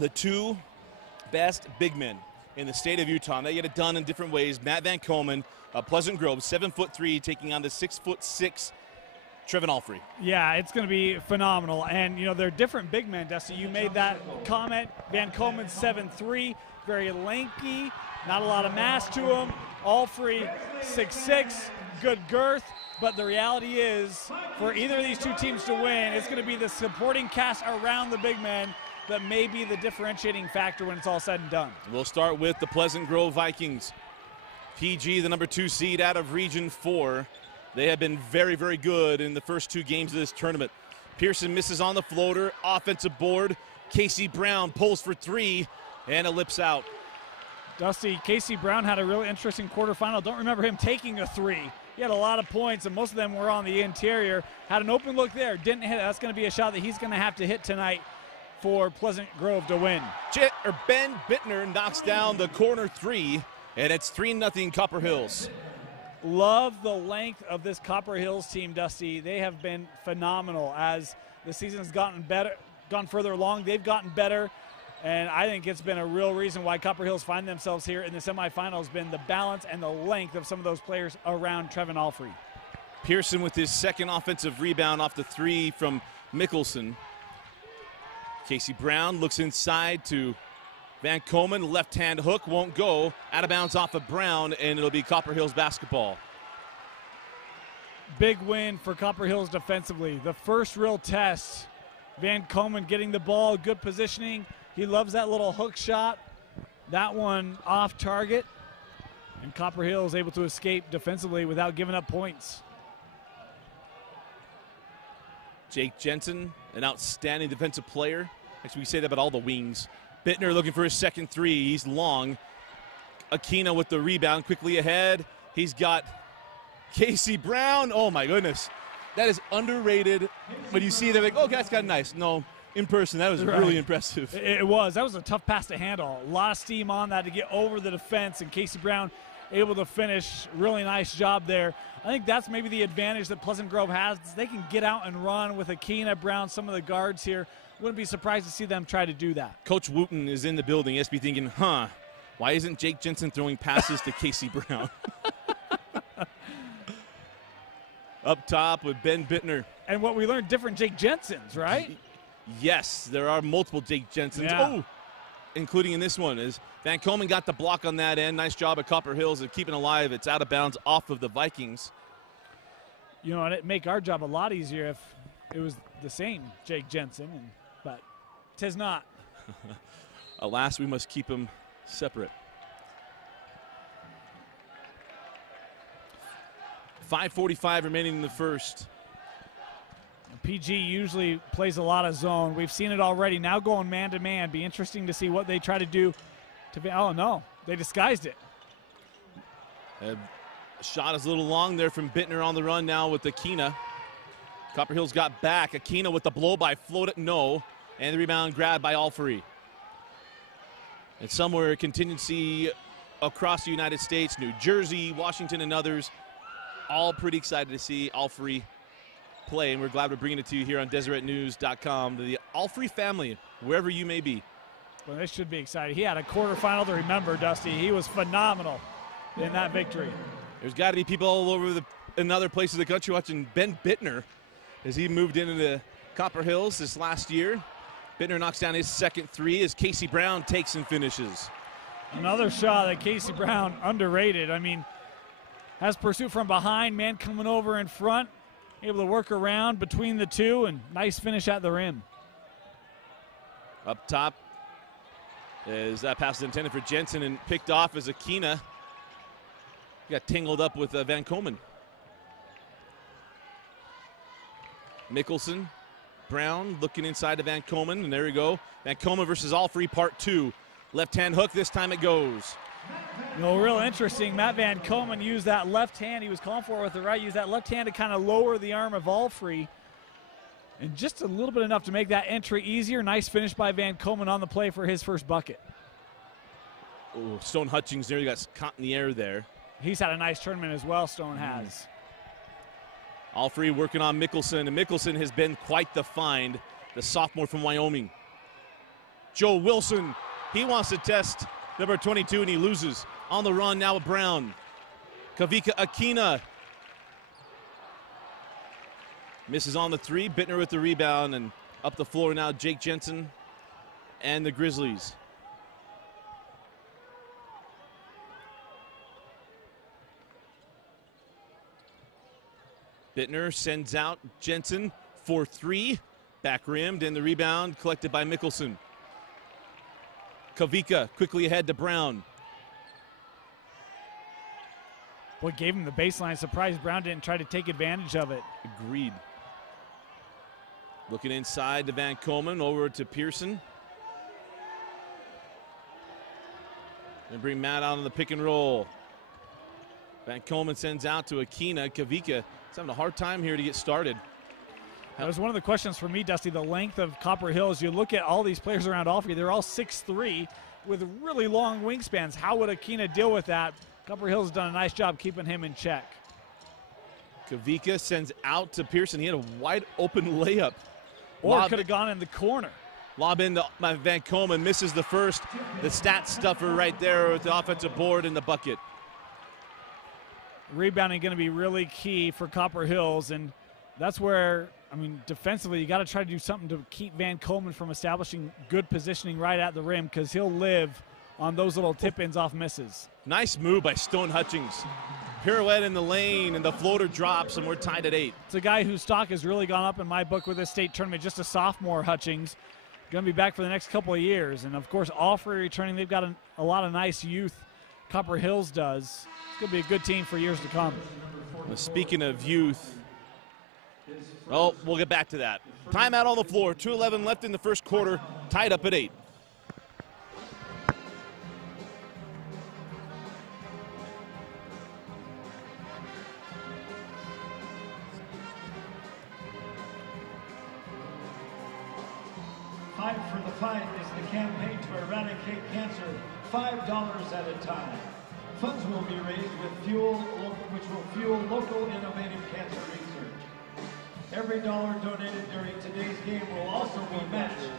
the two best big men in the state of Utah. And they get it done in different ways. Matt Van Komen, Pleasant Grove, 7'3", taking on the 6'6" Trevin Alfrey. Yeah, it's going to be phenomenal. And, you know, they're different big men, Dusty. You made that comment. Van Komen's 7'3", very lanky, not a lot of mass to him. Alfrey, 6'6", good girth. But the reality is, for either of these two teams to win, it's going to be the supporting cast around the big men that may be the differentiating factor when it's all said and done. We'll start with the Pleasant Grove Vikings. PG, the number 2 seed out of Region 4. They have been very, very good in the first 2 games of this tournament. Pearson misses on the floater, offensive board. Casey Brown pulls for 3, and it lips out. Dusty, Casey Brown had a really interesting quarterfinal. Don't remember him taking a 3. He had a lot of points, and most of them were on the interior. Had an open look there, didn't hit it. That's going to be a shot that he's going to have to hit tonight for Pleasant Grove to win. Ben Bittner knocks down the corner 3, and it's 3-0 Copper Hills. Love the length of this Copper Hills team, Dusty. They have been phenomenal as the season's gotten better, gone further along. They've gotten better, and I think it's been a real reason why Copper Hills find themselves here in the semifinals, been the balance and the length of some of those players around Trevin Alfrey. Pearson with his second offensive rebound off the 3 from Mickelson. Casey Brown looks inside to Van Komen, left-hand hook, won't go. Out of bounds off of Brown, and it'll be Copper Hills basketball. Big win for Copper Hills defensively. The first real test. Van Komen getting the ball, good positioning. He loves that little hook shot. That one off target. And Copper Hills able to escape defensively without giving up points. Jake Jensen, an outstanding defensive player. Actually, we say that about all the wings. Bittner looking for his second 3. He's long. Aquino with the rebound, quickly ahead. He's got Casey Brown. Oh, my goodness. That is underrated. When you see them, like, oh, that's kind of nice. No, in person, that was really impressive. It was. That was a tough pass to handle. A lot of steam on that to get over the defense, and Casey Brown able to finish. Really nice job there. I think that's maybe the advantage that Pleasant Grove has. They can get out and run with Aquino, Brown, some of the guards here. Wouldn't be surprised to see them try to do that. Coach Wooten is in the building. He has to be thinking, why isn't Jake Jensen throwing passes to Casey Brown? Up top with Ben Bittner. And what we learned, different Jake Jensens, right? Yes, there are multiple Jake Jensens. Yeah. Oh, including in this one. Is Van Komen got the block on that end. Nice job at Copper Hills of keeping alive. It's out of bounds off of the Vikings. You know, it'd make our job a lot easier if it was the same Jake Jensen, but 'tis not. Alas, we must keep them separate. 5:45 remaining in the first. PG usually plays a lot of zone. We've seen it already. Now going man-to-man. Be interesting to see what they try to do. Oh, no. They disguised it. Shot is a little long there from Bittner on the run now with Aquino. Copper Hills got back. Aquino with the blow-by. Float it, no. And the rebound grabbed by Alfrey. And somewhere contingency across the United States, New Jersey, Washington, and others, all pretty excited to see Alfrey play, and we're glad we're bringing it to you here on DeseretNews.com. The Alfrey family, wherever you may be. Well, they should be excited. He had a quarterfinal to remember, Dusty. He was phenomenal in that victory. There's got to be people all over in other places of the country watching Ben Bittner as he moved into Copper Hills this last year. Bittner knocks down his second 3 as Casey Brown takes and finishes. Another shot that Casey Brown underrated. I mean, has pursuit from behind, man coming over in front, able to work around between the two, and nice finish at the rim. Up top is that pass is intended for Jensen and picked off as Aquino got tangled up with Van Komen. Mickelson, Brown looking inside to Van Komen, and there we go. Van Komen versus Alfrey, part 2. Left-hand hook, this time it goes. You know, real interesting, Matt Van Komen used that left hand he was calling for with the right, used that left hand to kind of lower the arm of Alfrey. And just a little bit enough to make that entry easier. Nice finish by Van Komen on the play for his first bucket. Oh, Stone Hutchings nearly got caught in the air there. He's had a nice tournament as well, Stone has. Alfrey working on Mickelson, and Mickelson has been quite the find, the sophomore from Wyoming. Joe Wilson, he wants to test number 22, and he loses. On the run now with Brown. Kavika Akina misses on the three. Bittner with the rebound, and up the floor now Jake Jensen and the Grizzlies. Bittner sends out Jensen for three. Back rimmed, and the rebound collected by Mickelson. Kavika quickly ahead to Brown. What gave him the baseline? Surprised Brown didn't try to take advantage of it. Agreed. Looking inside to Van Komen, over to Pearson. And bring Matt out on the pick and roll. Van Komen sends out to Akina. Kavika is having a hard time here to get started. That was one of the questions for me, Dusty, the length of Copper Hills. You look at all these players around Alfrey, they're all 6'3", with really long wingspans. How would Akina deal with that? Copper Hills has done a nice job keeping him in check. Kavika sends out to Pearson. He had a wide open layup. Or could have gone in the corner. Lob into Van Komen, misses the first. The stat stuffer right there with the offensive board in the bucket. Rebounding going to be really key for Copper Hills, and that's where, I mean, defensively, you got to try to do something to keep Van Komen from establishing good positioning right at the rim, because he'll live on those little tip-ins off misses. Nice move by Stone Hutchings. Pirouette in the lane, and the floater drops, and we're tied at 8. It's a guy whose stock has really gone up in my book with this state tournament. Just a sophomore, Hutchings. Going to be back for the next couple of years. And, of course, Alfrey returning. They've got a lot of nice youth. Copper Hills does. It's going to be a good team for years to come. Well, speaking of youth, oh, we'll get back to that. Timeout on the floor. 2:11 left in the first quarter. Tied up at 8. Fight for the Fight is the campaign to eradicate cancer, $5 at a time. Funds will be raised with which will fuel local innovative cancer research. Every dollar donated during today's game will also be matched.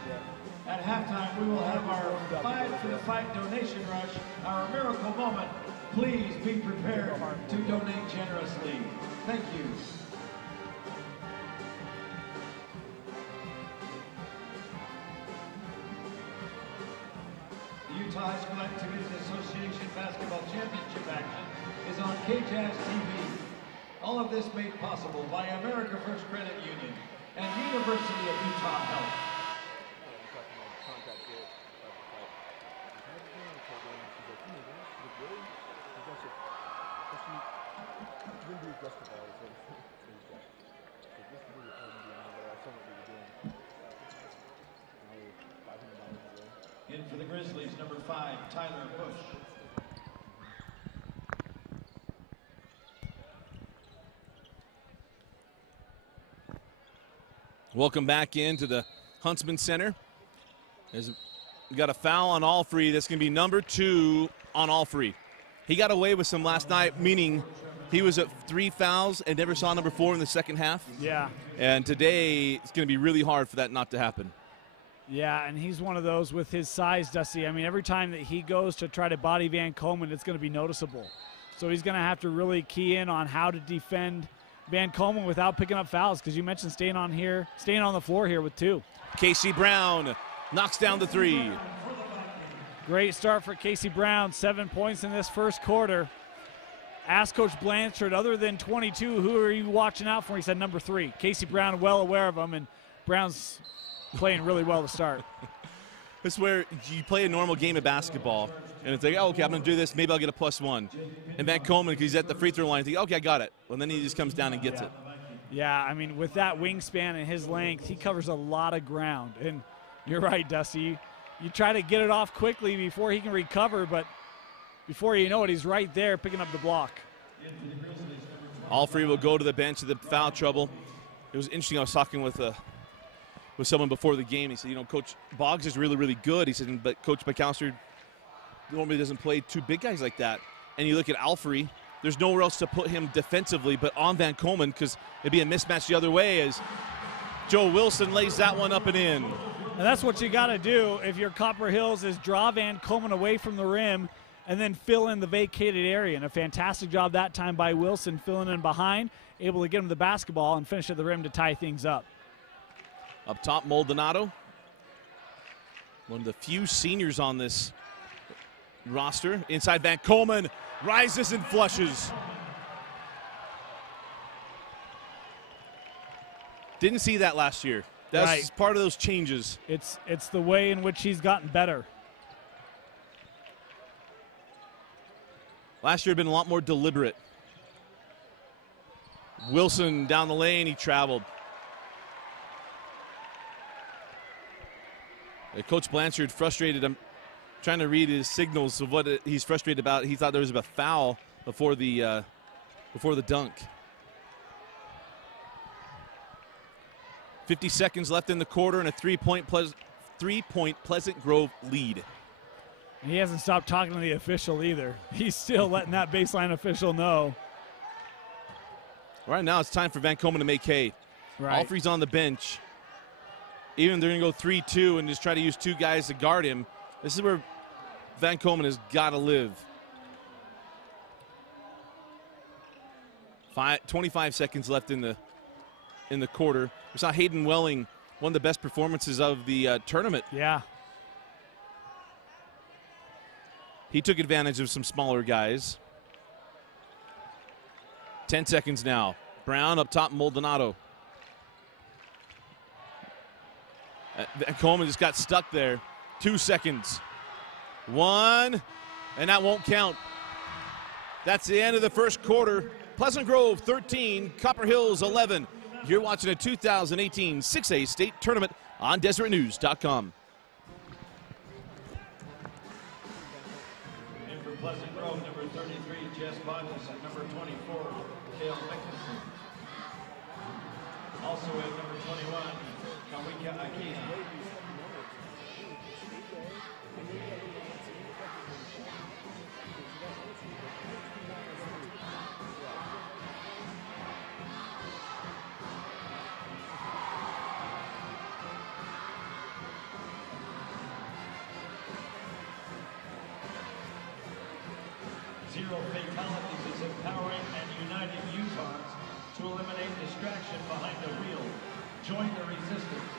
At halftime, we will have our Fight for the Fight donation rush, our miracle moment. Please be prepared to donate generously. Thank you. Utah High School Activities Association Basketball Championship action is on KJAS TV. All of this made possible by America First Credit Union and University of Utah Health. In for the Grizzlies, number 5, Tyler Bush. Welcome back into the Huntsman Center. We got a foul on Alfrey. That's going to be number 2 on Alfrey. He got away with some last night, meaning he was at 3 fouls and never saw number 4 in the second half. Yeah. And today it's going to be really hard for that not to happen. Yeah, and he's one of those with his size, Dusty. I mean, every time that he goes to try to body Van Komen, it's going to be noticeable. So he's going to have to really key in on how to defend Van Komen without picking up fouls, because you mentioned staying on the floor here with 2. Casey Brown knocks down the 3. Great start for Casey Brown, 7 points in this first quarter. Asked Coach Blanchard, other than 22, who are you watching out for? He said number 3. Casey Brown, well aware of him, and Brown's playing really well to start. This is where you play a normal game of basketball, and it's like, oh, okay, I'm going to do this. Maybe I'll get a +1. And Van Komen, because he's at the free throw line, think, okay, I got it. Well, then he just comes down and gets it. Yeah, I mean, with that wingspan and his length, he covers a lot of ground. And you're right, Dusty. You try to get it off quickly before he can recover, but before you know it, he's right there picking up the block. Alfrey will go to the bench of the foul trouble. It was interesting. I was talking with someone before the game. He said, Coach Boggs is really, really good. He said, but Coach McAllister normally doesn't play 2 big guys like that. And you look at Alfrey, there's nowhere else to put him defensively but on Van Komen, because it'd be a mismatch the other way as Joe Wilson lays that one up and in. And that's what you got to do if you're Copper Hills, is draw Van Komen away from the rim and then fill in the vacated area. And a fantastic job that time by Wilson, filling in behind, able to get him the basketball and finish at the rim to tie things up. Up top, Maldonado, one of the few seniors on this roster. Inside, Van Komen rises and flushes. Didn't see that last year. That's right. Part of those changes. It's the way in which he's gotten better. Last year had been a lot more deliberate. Wilson down the lane, he traveled. Coach Blanchard frustrated. I'm trying to read his signals of what he's frustrated about. He thought there was a foul before the dunk. 50 seconds left in the quarter and a three-point Pleasant Grove lead. He hasn't stopped talking to the official either. He's still letting that baseline official know. Right now it's time for Van Komen to make hay. Right. Alfrey's on the bench. Even they're going to go 3-2 and just try to use two guys to guard him. This is where Van Komen has got to live. 25 seconds left in the quarter. We saw Hayden Welling, one of the best performances of the tournament. Yeah. He took advantage of some smaller guys. 10 seconds now. Brown up top, Maldonado. Van Komen just got stuck there. 2 seconds. 1, and that won't count. That's the end of the first quarter. Pleasant Grove 13, Copper Hills 11. You're watching a 2018 6A state tournament on DeseretNews.com. And for Pleasant Grove, number 33, Jess Bodges, at number 24, Kale Nicholson. Also at number 21, Kawika Akina. Zero fatalities is empowering and uniting Utahns to eliminate distraction behind the wheel. Join the resistance.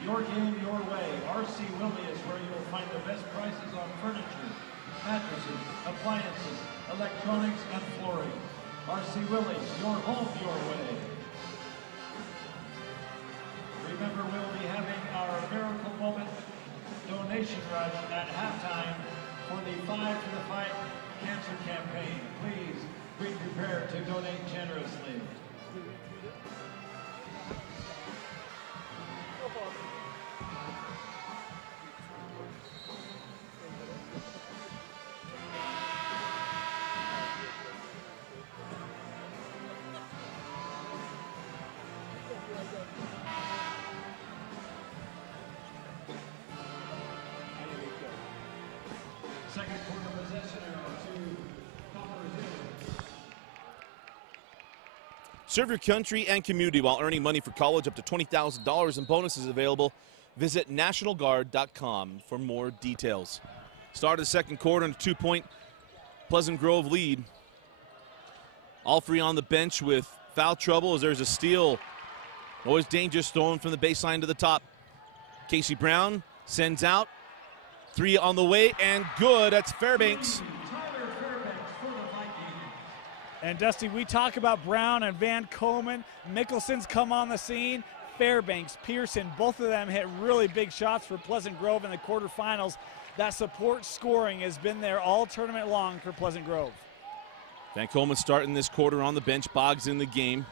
Your game, your way. RC Willie is where you'll find the best prices on furniture, mattresses, appliances, electronics, and flooring. RC Willie, your home, your way. Remember, we'll be having our Miracle Moment donation rush at halftime for the 5 for the Fight cancer campaign. Please be prepared to donate generously. Second quarter possession arrow to Copper Hills. Serve your country and community while earning money for college. Up to $20,000 in bonuses available. Visit nationalguard.com for more details. Start of the second quarter and a 2-point Pleasant Grove lead. Alfrey on the bench with foul trouble as there's a steal. Always dangerous, thrown from the baseline to the top. Casey Brown sends out. 3 on the way, and good. That's Fairbanks. And Dusty, we talk about Brown and Van Komen. Mickelson's come on the scene. Fairbanks, Pearson, both of them hit really big shots for Pleasant Grove in the quarterfinals. That support scoring has been there all tournament long for Pleasant Grove. Van Komen starting this quarter on the bench. Boggs in the game.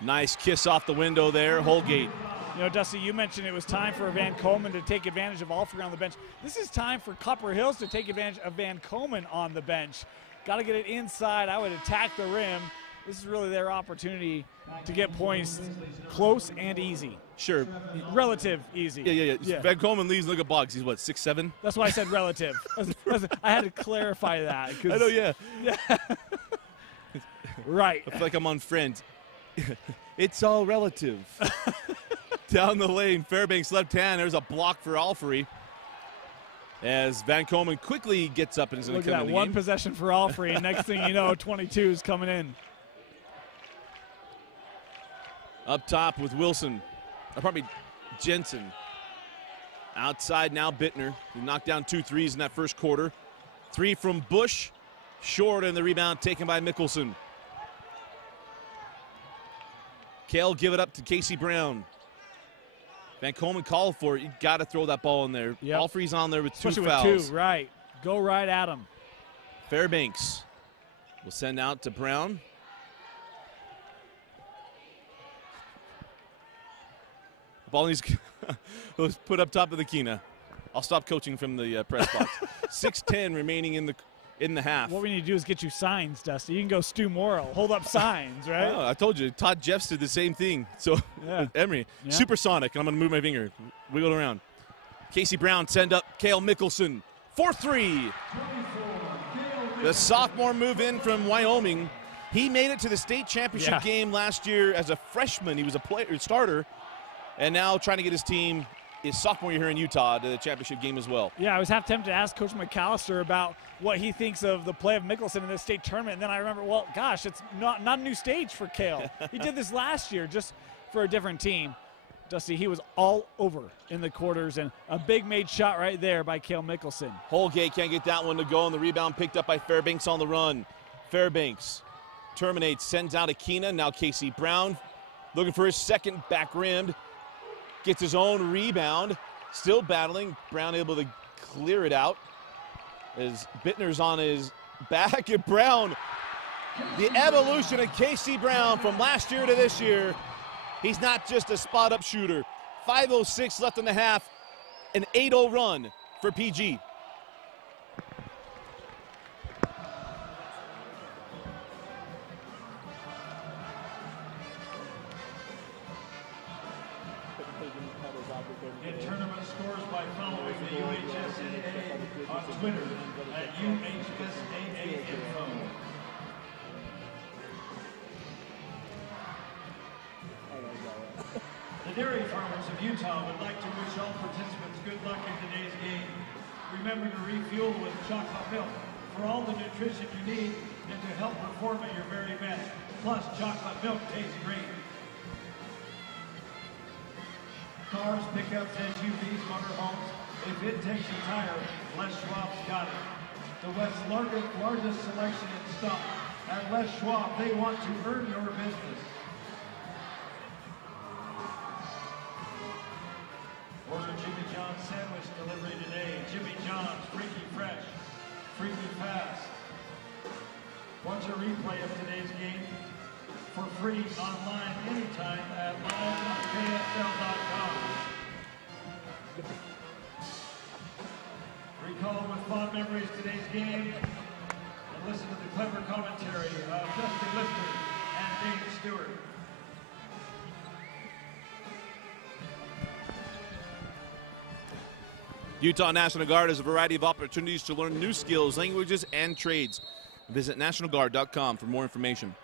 Nice kiss off the window there, Holgate. You know, Dusty, you mentioned it was time for Van Komen to take advantage of Alfrey on the bench. This is time for Copper Hills to take advantage of Van Komen on the bench. Got to get it inside. I would attack the rim. This is really their opportunity to get points close and easy. Sure. Relative easy. Yeah. Van Komen leads. Look at Boggs. He's what, 6'7"? That's why I said relative. I had to clarify that. I know, yeah. Right. I feel like I'm on Friends. It's all relative. Down the lane, Fairbanks left hand. There's a block for Alfrey. As Van Komen quickly gets up and is going to come in the one game. possession for Alfrey, and next thing you know, 22 is coming in. Up top with Wilson. Probably Jensen. Outside now, Bittner. He knocked down 2 threes in that first quarter. 3 from Bush. Short, and the rebound taken by Mickelson. Kale give it up to Casey Brown. Van Komen called for it. You got to throw that ball in there. Yep. Alfrey's on there with Especially 2 fouls. With 2, right. Go right at him. Fairbanks will send out to Brown. Ball was put up top of the Kina. I'll stop coaching from the press box. 6:10 remaining in the half. What we need to do is get you signs, Dusty. You can go Stu Morrill, hold up signs, right? Oh, I told you, Todd Jeffs did the same thing. So, Yeah. Emery, Yeah. supersonic, and I'm going to move my finger, wiggle around. Casey Brown send up Cale Mickelson for 3. The sophomore move in from Wyoming. He made it to the state championship game last year as a freshman. He was a starter, and now trying to get his team his sophomore year here in Utah to the championship game as well. Yeah, I was half tempted to ask Coach McAllister about what he thinks of the play of Mickelson in this state tournament, and then I remember, well, gosh, it's not a new stage for Cale. He did this last year just for a different team. Dusty, he was all over in the quarters, and a big made shot right there by Cale Mickelson. Holgate can't get that one to go, and the rebound picked up by Fairbanks on the run. Fairbanks terminates, sends out Akina. Now Casey Brown looking for his second back rimmed. Gets his own rebound. Still battling. Brown able to clear it out. As Bittner's on his back. And Brown, the evolution of Casey Brown from last year to this year. He's not just a spot-up shooter. 5:06 left in the half. An 8-0 run for PG. In tournament scores by following the UHSAA on Twitter at UHSAA Info. The dairy farmers of Utah would like to wish all participants good luck in today's game. Remember to refuel with chocolate milk for all the nutrition you need and to help perform at your very best. Plus, chocolate milk tastes great. Cars, pickups, SUVs, motorhomes. If it takes a tire, Les Schwab's got it. The West's largest selection in stock. At Les Schwab, they want to earn your business. Order Jimmy John's sandwich delivery today. Jimmy John's, freaky fresh, freaky fast. Watch a replay of today's game for free online anytime at live.ksl.com. Recall with fond memories today's game and listen to the clever commentary of Dusty Lister and Dave Stewart. Utah National Guard has a variety of opportunities to learn new skills, languages, and trades. Visit nationalguard.com for more information.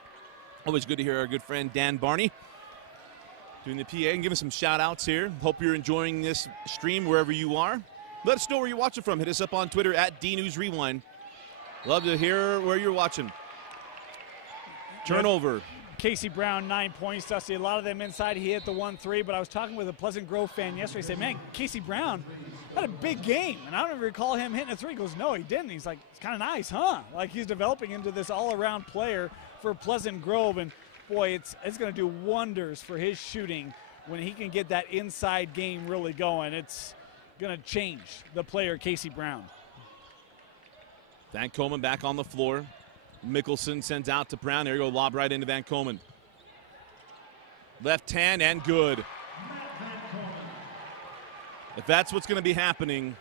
Always good to hear our good friend Dan Barney doing the PA and giving some shout outs here. Hope you're enjoying this stream wherever you are. Let us know where you're watching from. Hit us up on Twitter at DNewsRewind. Love to hear where you're watching. Turnover. Casey Brown, 9 points, Dusty. A lot of them inside. He hit the 1-3, but I was talking with a Pleasant Grove fan yesterday. He said, man, Casey Brown had a big game, and I don't even recall him hitting a 3. He goes, no, he didn't. He's like, it's kind of nice, huh? Like he's developing into this all-around player for Pleasant Grove, and boy, it's going to do wonders for his shooting when he can get that inside game really going. It's going to change the player, Casey Brown. Van Komen back on the floor. Mickelson sends out to Brown. There you go, lob right into Van Komen. Left hand and good. If that's what's going to be happening,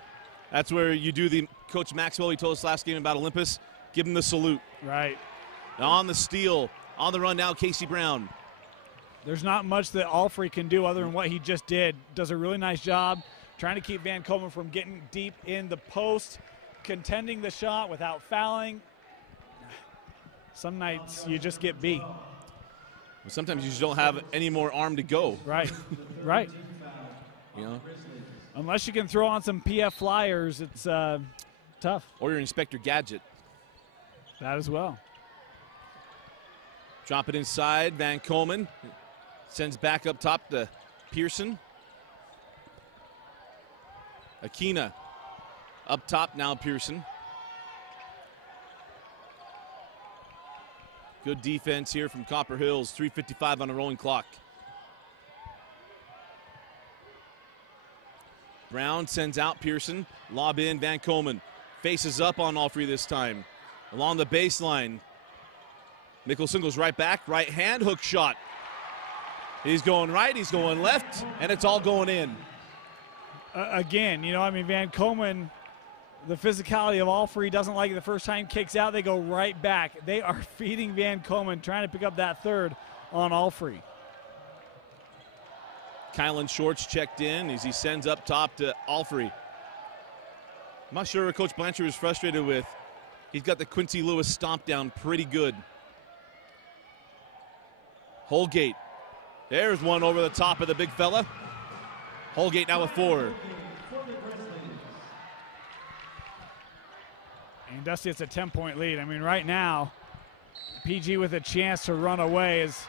that's where you do the Coach Maxwell, he told us last game about Olympus, give him the salute. Right. On the steal, on the run now, Casey Brown. There's not much that Alfrey can do other than what he just did. Does a really nice job trying to keep Van Komen from getting deep in the post, contending the shot without fouling. Some nights you just get beat. Sometimes you just don't have any more arm to go. Right, right. You know, Unless you can throw on some PF flyers, it's tough. or your Inspector Gadget. That as well. Drop it inside. Van Komen sends back up top to Pearson. Akina up top now. Pearson. Good defense here from Copper Hills. 3:55 on a rolling clock. Brown sends out Pearson. Lob in. Van Komen faces up on Alfrey this time. Along the baseline. Mickelson goes right back. Right hand hook shot. He's going right. He's going left. And it's all going in. Again, you know, I mean, Van Komen, the physicality of Alfrey doesn't like it the first time, kicks out, they go right back. They are feeding Van Komen, trying to pick up that third on Alfrey. Kylan Shorts checked in as he sends up top to Alfrey. I'm not sure what Coach Blanchard was frustrated with. He's got the Quincy Lewis stomp down pretty good. Holgate. There's one over the top of the big fella. Holgate now with 4. And Dusty, it's a 10-point lead. I mean, right now, PG with a chance to run away is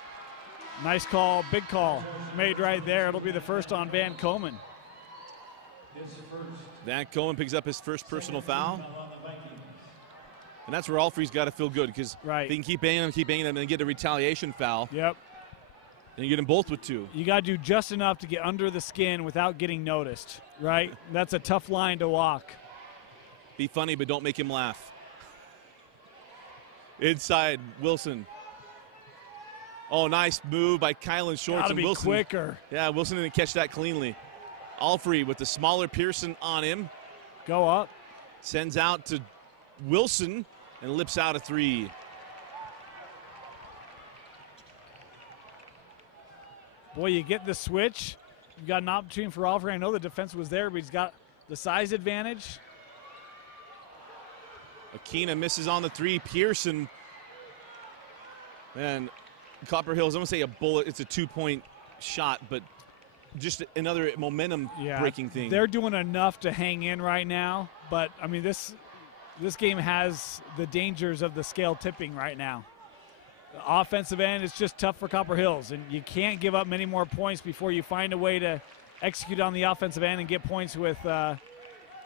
nice call, big call made right there. It'll be the first on Van Komen. Van Komen picks up his first personal foul. And that's where Alfrey's got to feel good, because right. they can keep banging them, and get a retaliation foul. Yep. And you get them both with 2. You got to do just enough to get under the skin without getting noticed, right? That's a tough line to walk. Be funny, but don't make him laugh. Inside, Wilson. Oh, nice move by Kylan Shorts. Gotta and be Wilson. quicker. Yeah, Wilson didn't catch that cleanly. Alfrey with the smaller Pearson on him. Go up. Sends out to Wilson and lips out a 3. Boy, you get the switch. You got an opportunity for Alfrey. I know the defense was there, but he's got the size advantage. Akina misses on the 3. Pearson. And Copper Hills, I'm going to say a bullet. It's a 2-point shot, but just another momentum breaking thing. They're doing enough to hang in right now, but I mean this game has the dangers of the scale tipping right now. The offensive end is just tough for Copper Hills, and you can't give up many more points before you find a way to execute on the offensive end and get points with a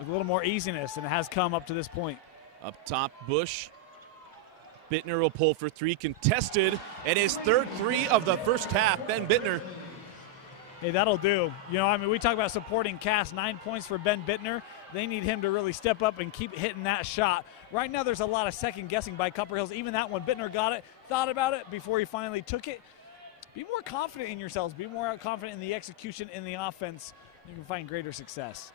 little more easiness than it has come up to this point. Up top, Bush. Bittner will pull for 3, contested, and his third 3 of the first half. Ben Bittner. Hey, that'll do. You know, I mean, we talk about supporting cast. 9 points for Ben Bittner. They need him to really step up and keep hitting that shot. Right now, there's a lot of second guessing by Copper Hills. Even that one, Bittner got it, thought about it before he finally took it. Be more confident in yourselves. Be more confident in the execution in the offense. You can find greater success.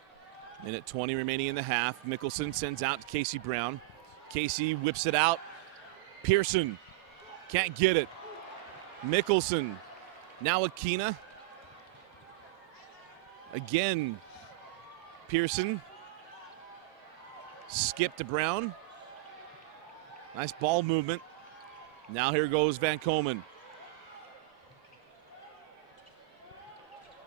Minute 20 remaining in the half. Mickelson sends out to Casey Brown. Casey whips it out. Pearson can't get it. Mickelson. Now Akina. Again, Pearson. Skip to Brown. Nice ball movement. Now here goes Van Komen.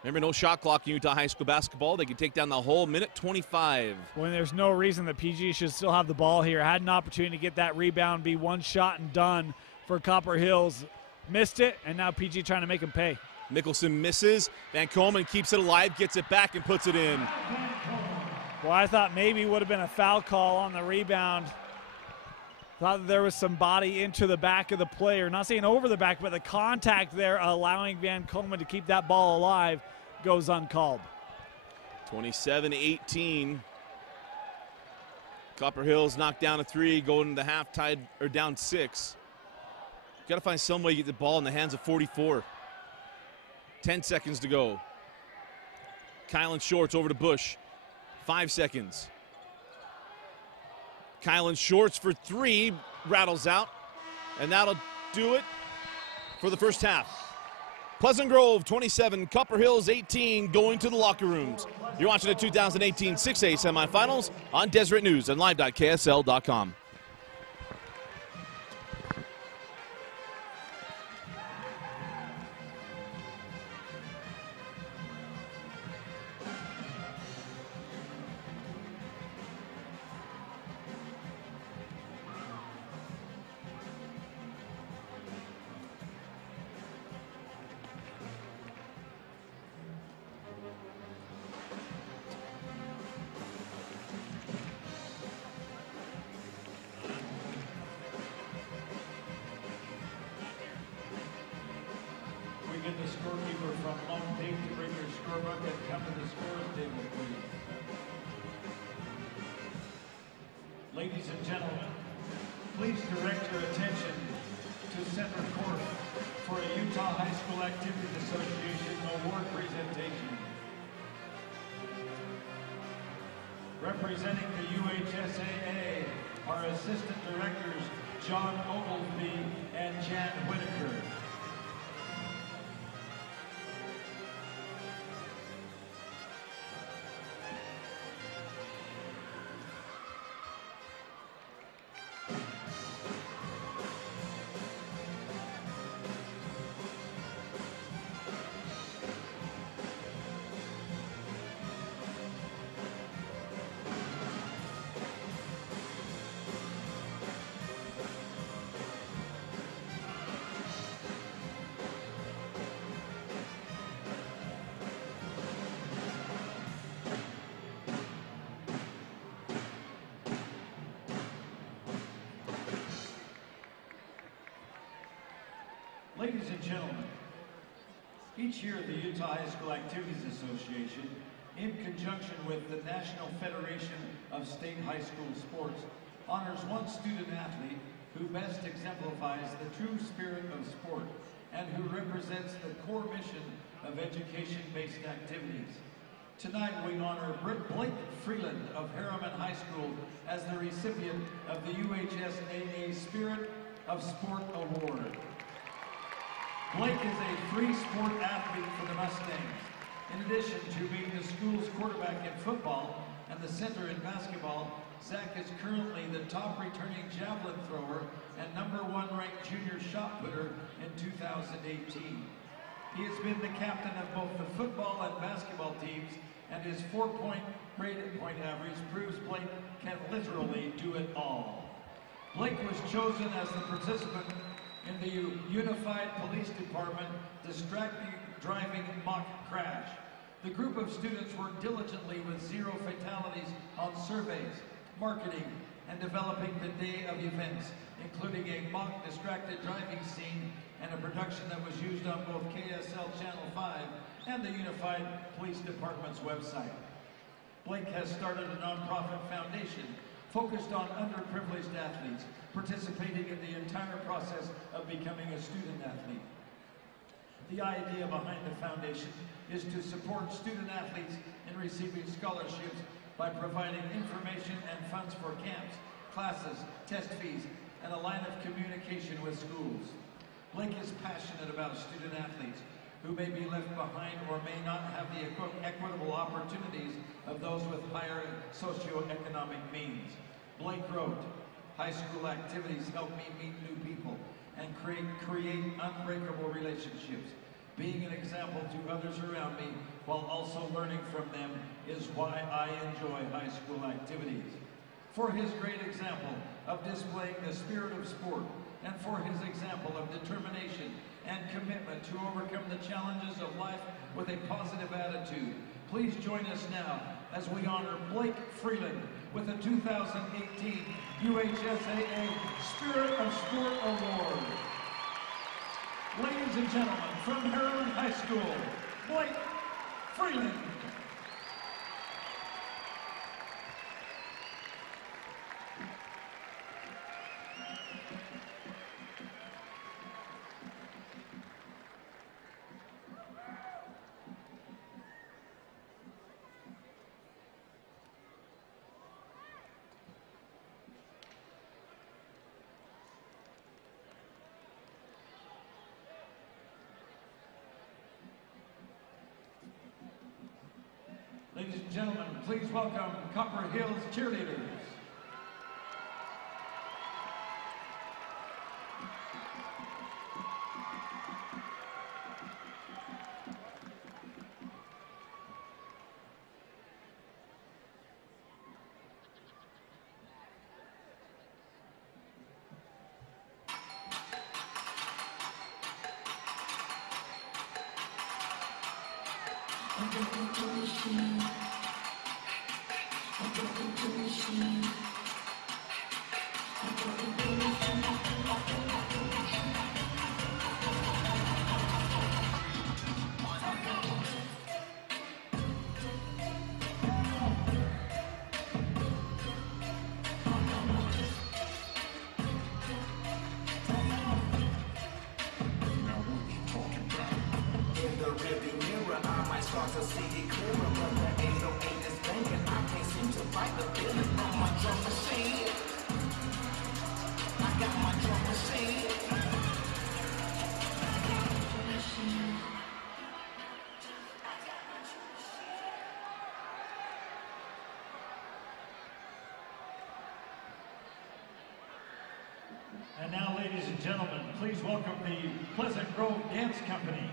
Remember, no shot clock in Utah High School basketball. They can take down the whole minute 25. When there's no reason that PG should still have the ball here. Had an opportunity to get that rebound, be one shot and done for Copper Hills. Missed it, and now PG trying to make him pay. Mickelson misses. Van Komen keeps it alive, gets it back, and puts it in. Well, I thought maybe it would have been a foul call on the rebound. Thought that there was some body into the back of the player. Not saying over the back, but the contact there allowing Van Komen to keep that ball alive goes uncalled. 27-18. Copper Hills knocked down a 3, going into the half tied or down 6. Got to find some way to get the ball in the hands of 44. 10 seconds to go. Kylan Shorts over to Bush. 5 seconds. Kylan Shorts for 3, rattles out, and that'll do it for the first half. Pleasant Grove 27, Copper Hills 18, going to the locker rooms. You're watching the 2018 6A semifinals on Deseret News and live.ksl.com. scorekeeper from Long Peak to bring your scorebook and come to the scores table, please. Ladies and gentlemen, please direct your attention to center court for a Utah High School Activities Association award presentation. Representing the UHSAA are Assistant Directors John Oglesby and Jan Whitaker. Ladies and gentlemen, each year the Utah High School Activities Association, in conjunction with the National Federation of State High School Sports, honors one student athlete who best exemplifies the true spirit of sport and who represents the core mission of education-based activities. Tonight we honor Blake Freeland of Harriman High School as the recipient of the UHSAA Spirit of Sport Award. Blake is a free sport athlete for the Mustangs. In addition to being the school's quarterback in football and the center in basketball, Zach is currently the top returning javelin thrower and #1 ranked junior shot putter in 2018. He has been the captain of both the football and basketball teams, and his 4-point graded point average proves Blake can literally do it all. Blake was chosen as the participant in the Unified Police Department distracted driving mock crash. The group of students worked diligently with 0 fatalities on surveys, marketing, and developing the day of events, including a mock distracted driving scene and a production that was used on both KSL Channel 5 and the Unified Police Department's website. Blake has started a nonprofit foundation focused on underprivileged athletes, participating in the entire process of becoming a student athlete. The idea behind the foundation is to support student athletes in receiving scholarships by providing information and funds for camps, classes, test fees, and a line of communication with schools. Blake is passionate about student athletes who may be left behind or may not have the equitable opportunities of those with higher socioeconomic means. Blake wrote, "High school activities help me meet new people and create unbreakable relationships. Being an example to others around me while also learning from them is why I enjoy high school activities." For his great example of displaying the spirit of sport and for his example of determination and commitment to overcome the challenges of life with a positive attitude, please join us now as we honor Blake Freeland with the 2018 UHSAA Spirit of Sport Award. Ladies and gentlemen, from Harriman High School, Blake Freeland. Ladies and gentlemen, please welcome Copper Hills cheerleaders. Ladies and gentlemen, please welcome the Pleasant Grove Dance Company.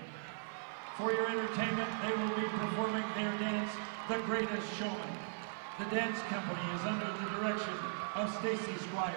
For your entertainment, they will be performing their dance, The Greatest Showman. The dance company is under the direction of Stacy Squires.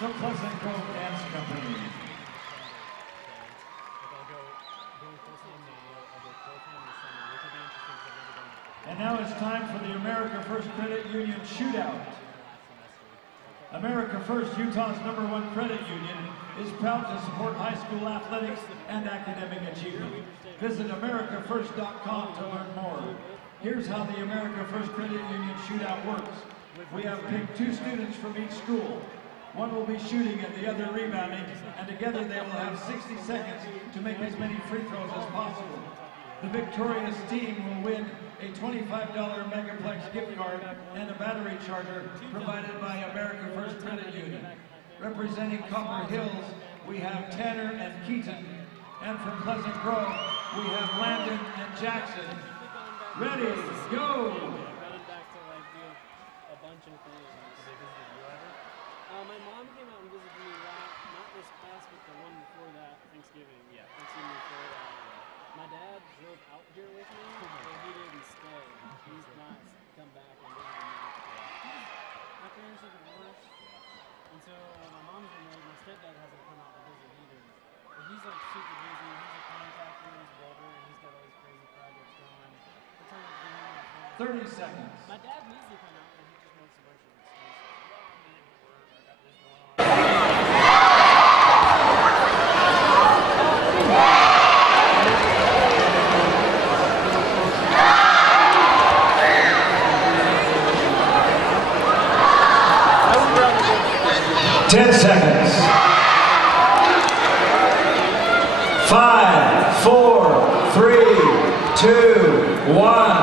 The Pleasant Grove Dance Company. And now it's time for the America First Credit Union Shootout. America First, Utah's #1 credit union, is proud to support high school athletics and academic achievement. Visit AmericaFirst.com to learn more. Here's how the America First Credit Union Shootout works. We have picked 2 students from each school. One will be shooting and the other rebounding, and together they will have 60 seconds to make as many free throws as possible. The victorious team will win a $25 Megaplex gift card and a battery charger provided by America First Credit Union. Representing Copper Hills, we have Tanner and Keaton, and from Pleasant Grove, we have Landon and Jackson. Ready, go! My mom came out and visited me not this past, but the one before that, Thanksgiving. Yeah, Thanksgiving before that. My dad drove out here with me, but he didn't stay. He's not come back and visited me. My parents are divorced, and so my mom's been married. My stepdad hasn't come out to visit either. 30 seconds. My dad needs to come out, but he just wants to worship. 10 seconds. 5, 4, 3, 2, 1.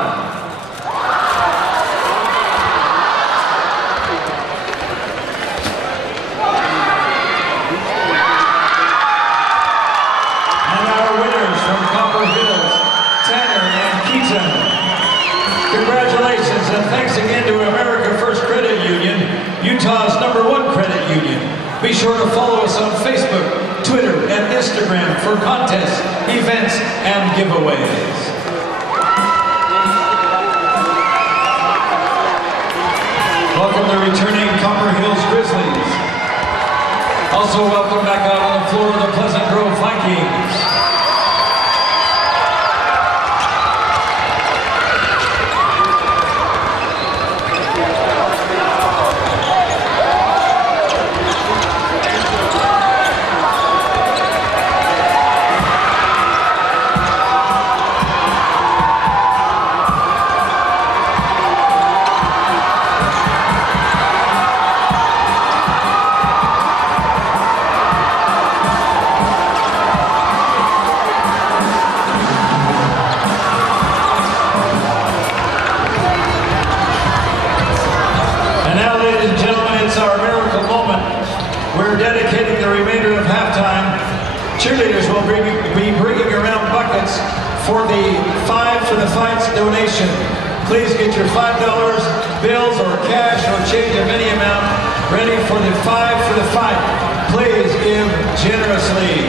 Congratulations and thanks again to America First Credit Union, Utah's #1 credit union. Be sure to follow us on Facebook, Twitter, and Instagram for contests, events, and giveaways. Welcome the returning Copper Hills Grizzlies. Also welcome back out on the floor the Pleasant Grove Vikings. Dedicating the remainder of halftime, cheerleaders will be bringing around buckets for the Five for the Fights donation. Please get your $5 bills or cash or change of any amount ready for the Five for the Fight. Please give generously.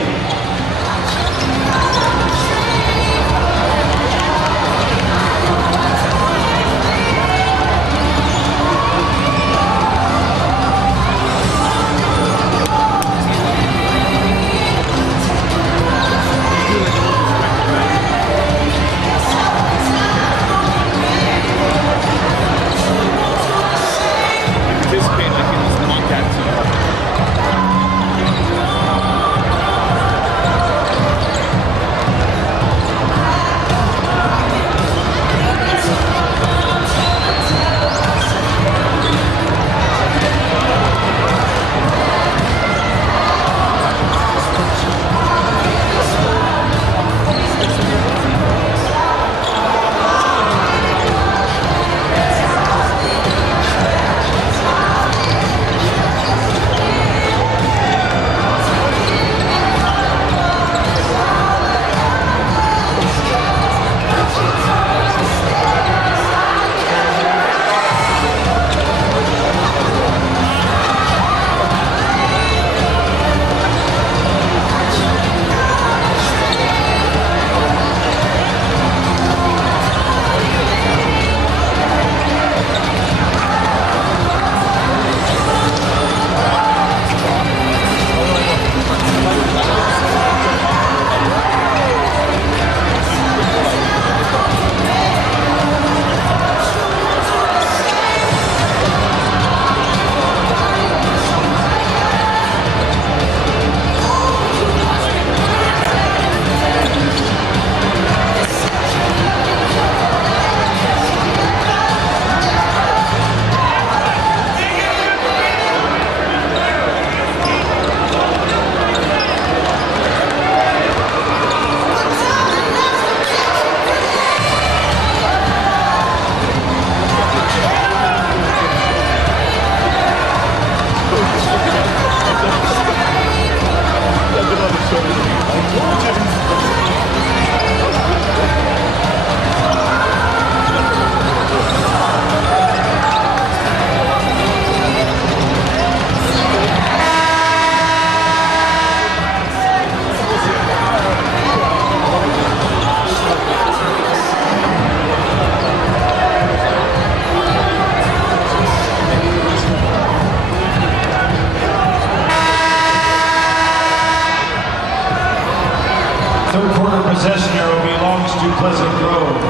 Third quarter possession arrow belongs to Pleasant Grove.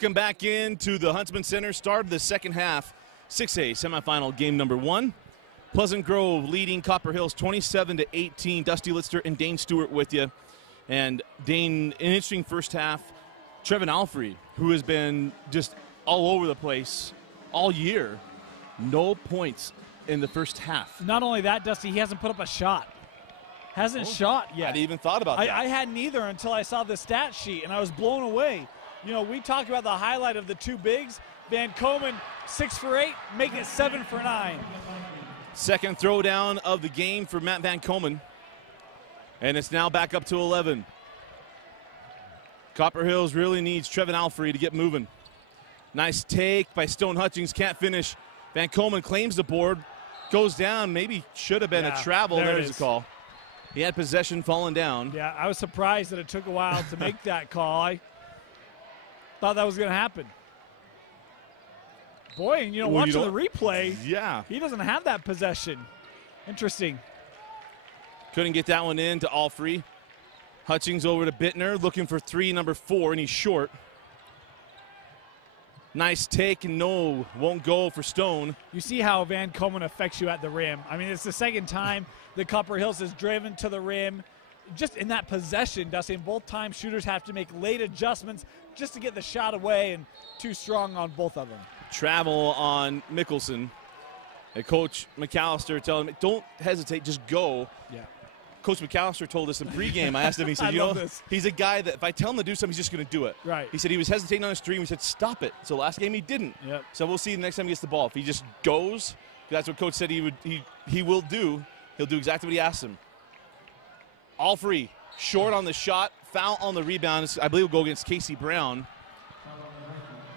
Welcome back into the Huntsman Center. Start of the second half, 6A semifinal game number 1. Pleasant Grove leading Copper Hills 27-18. Dusty Litster and Dane Stewart with you. And Dane, an interesting first half. Trevin Alfrey, who has been just all over the place all year, no points in the first half. Not only that, Dusty, he hasn't put up a shot. Hasn't shot yet. I hadn't even thought about that. I hadn't either until I saw the stat sheet, and I was blown away. You know, we talked about the highlight of the two bigs. Van Komen, 6 for 8, making it 7 for 9. Second throwdown of the game for Matt Van Komen. And it's now back up to 11. Copper Hills really needs Trevin Alfrey to get moving. Nice take by Stone Hutchings, can't finish. Van Komen claims the board, goes down, maybe should have been a travel. There's a call. He had possession falling down. Yeah, I was surprised that it took a while to make that call. I thought that was going to happen. Boy, and watching the replay, he doesn't have that possession. Interesting. Couldn't get that one in to Alfrey. Hutchings over to Bittner, looking for 3, number 4, and he's short. Nice take, and no, won't go for Stone. You see how Van Komen affects you at the rim. I mean, it's the second time that Copper Hills has driven to the rim. Just in that possession, Dusty, and both times shooters have to make late adjustments just to get the shot away, and too strong on both of them. Travel on Mickelson. And Coach McAllister telling him, don't hesitate, just go. Yeah. Coach McAllister told us in pregame, I asked him, he said, he's a guy that if I tell him to do something, he's just going to do it. Right. He said he was hesitating on his three, and we said, stop it. So last game he didn't. Yep. So we'll see the next time he gets the ball. If he just goes, that's what Coach said he will do. He'll do exactly what he asked him. Alfrey, short on the shot, foul on the rebound. I believe will go against Casey Brown.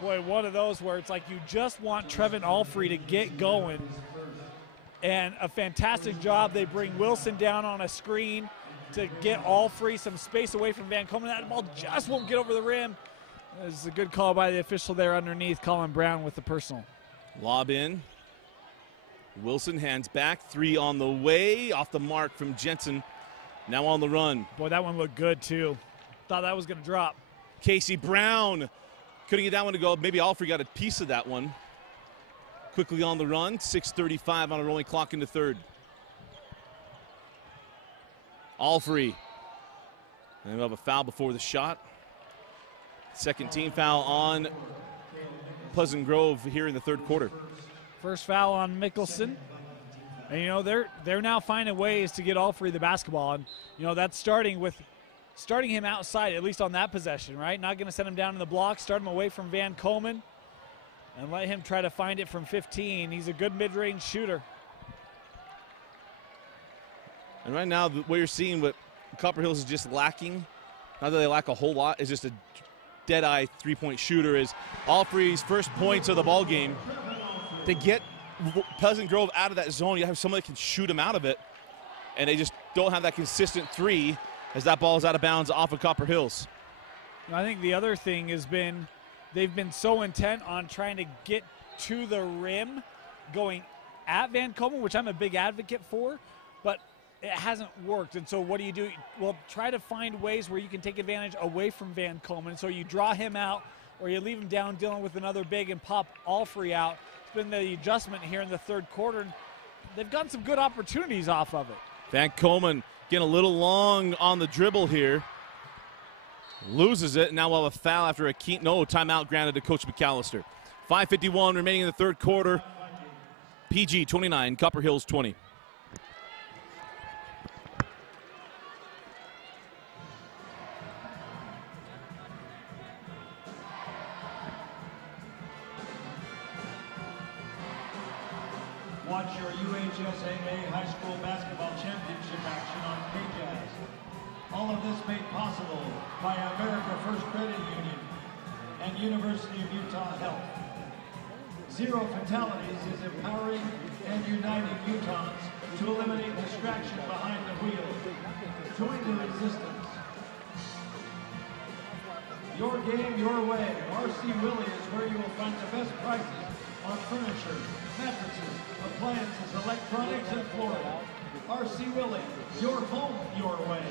Boy, one of those where it's like you just want Trevin Alfrey to get going. And a fantastic job. They bring Wilson down on a screen to get Alfrey some space away from Van Komen. That ball just won't get over the rim. It's a good call by the official there underneath, Colin Brown with the personal. Lob in. Wilson hands back. 3 on the way. Off the mark from Jensen. Now on the run. Boy, that one looked good, too. Thought that was going to drop. Casey Brown couldn't get that one to go. Maybe Alfrey got a piece of that one. Quickly on the run. 6:35 on a rolling clock into third. Alfrey. And we'll have a foul before the shot. Second team foul on Pleasant Grove here in the third quarter. First foul on Mickelson. And, they're now finding ways to get Alfrey the basketball. And, that's starting him outside, at least on that possession, right? Not going to send him down in the block. Start him away from Van Komen and let him try to find it from 15. He's a good mid-range shooter. And right now, what you're seeing what Copper Hills is just lacking, not that they lack a whole lot, is just a dead-eye three-point shooter. Is Alfrey's first points of the ball game. To get Pleasant Grove out of that zone, you have somebody that can shoot him out of it, and they just don't have that consistent three as that ball is out of bounds off of Copper Hills. I think the other thing has been they've been so intent on trying to get to the rim going at Van Komen, which I'm a big advocate for, but it hasn't worked. And so what do? Well, try to find ways where you can take advantage away from Van Komen. So you draw him out or you leave him down dealing with another big and pop Alfrey out. It's been the adjustment here in the third quarter. They've gotten some good opportunities off of it. Van Komen getting a little long on the dribble here. Loses it. Now we'll have a foul after a timeout granted to Coach McAllister. 5:51 remaining in the third quarter. PG 29, Copper Hills 20. Watch your UHSAA High School Basketball Championship action on KJAS. All of this made possible by America First Credit Union and University of Utah Health. Zero Fatalities is empowering and uniting Utahns to eliminate distraction behind the wheel. Join the resistance. Your game, your way. RC Willey is where you will find the best prices on furniture, mattresses, appliances, electronics, and flooring. RC Willey, your home, your way.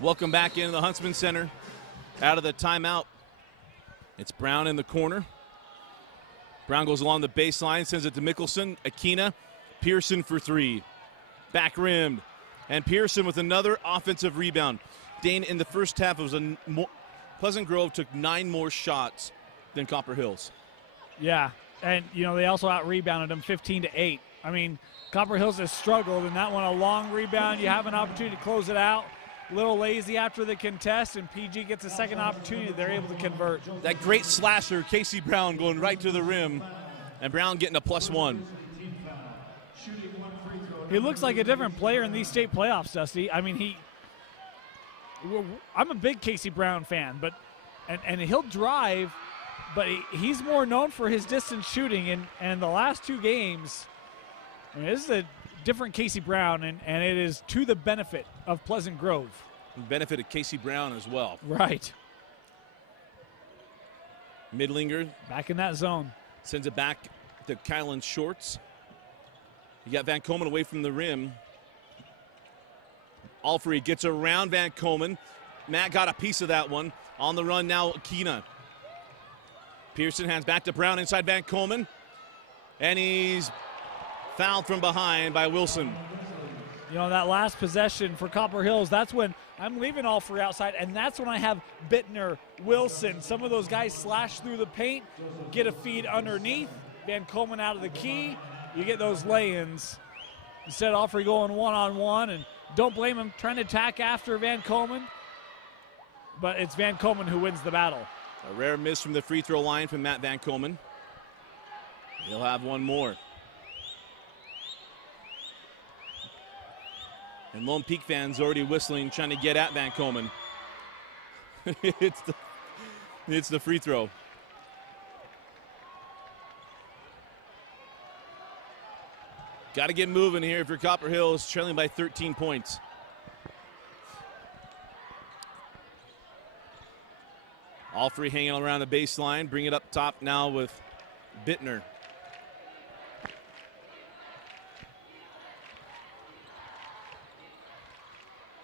Welcome back into the Huntsman Center. Out of the timeout, it's Brown in the corner. Brown goes along the baseline, sends it to Mickelson, Aquina, Pearson for three. Back rimmed, and Pearson with another offensive rebound. Dane, in the first half, it was Pleasant Grove took 9 more shots than Copper Hills. Yeah, and you know they also out-rebounded them 15-8. I mean, Copper Hills has struggled, and that one a long rebound. You have an opportunity to close it out. A little lazy after the contest, and PG gets a second opportunity. They're able to convert. That great slasher, Casey Brown, going right to the rim, and Brown getting a +1. He looks like a different player in these state playoffs, Dusty. I mean, I'm a big Casey Brown fan, but and he'll drive, but he's more known for his distance shooting. And the last 2 games, I mean, this is a different Casey Brown, and it is to the benefit of Pleasant Grove. Benefit of Casey Brown as well. Right. Midlinger back in that zone. Sends it back to Kylan Shorts. You got Van Komen away from the rim. Alfrey gets around Van Komen. Matt got a piece of that one. On the run now, Aquina. Pearson hands back to Brown inside Van Komen. And he's fouled from behind by Wilson. You know, that last possession for Copper Hills, that's when I'm leaving Alfrey outside, and that's when I have Bittner, Wilson. Some of those guys slash through the paint, get a feed underneath. Van Komen out of the key. You get those lay-ins. Instead, Alfrey going one-on-one, and don't blame him trying to attack after Van Komen, but it's Van Komen who wins the battle. A rare miss from the free throw line from Matt Van Komen. He'll have one more. And Lone Peak fans already whistling, trying to get at Van Komen. It's the free throw. Got to get moving here if you're Copper Hills, trailing by 13 points. Alfrey hanging around the baseline. Bring it up top now with Bittner.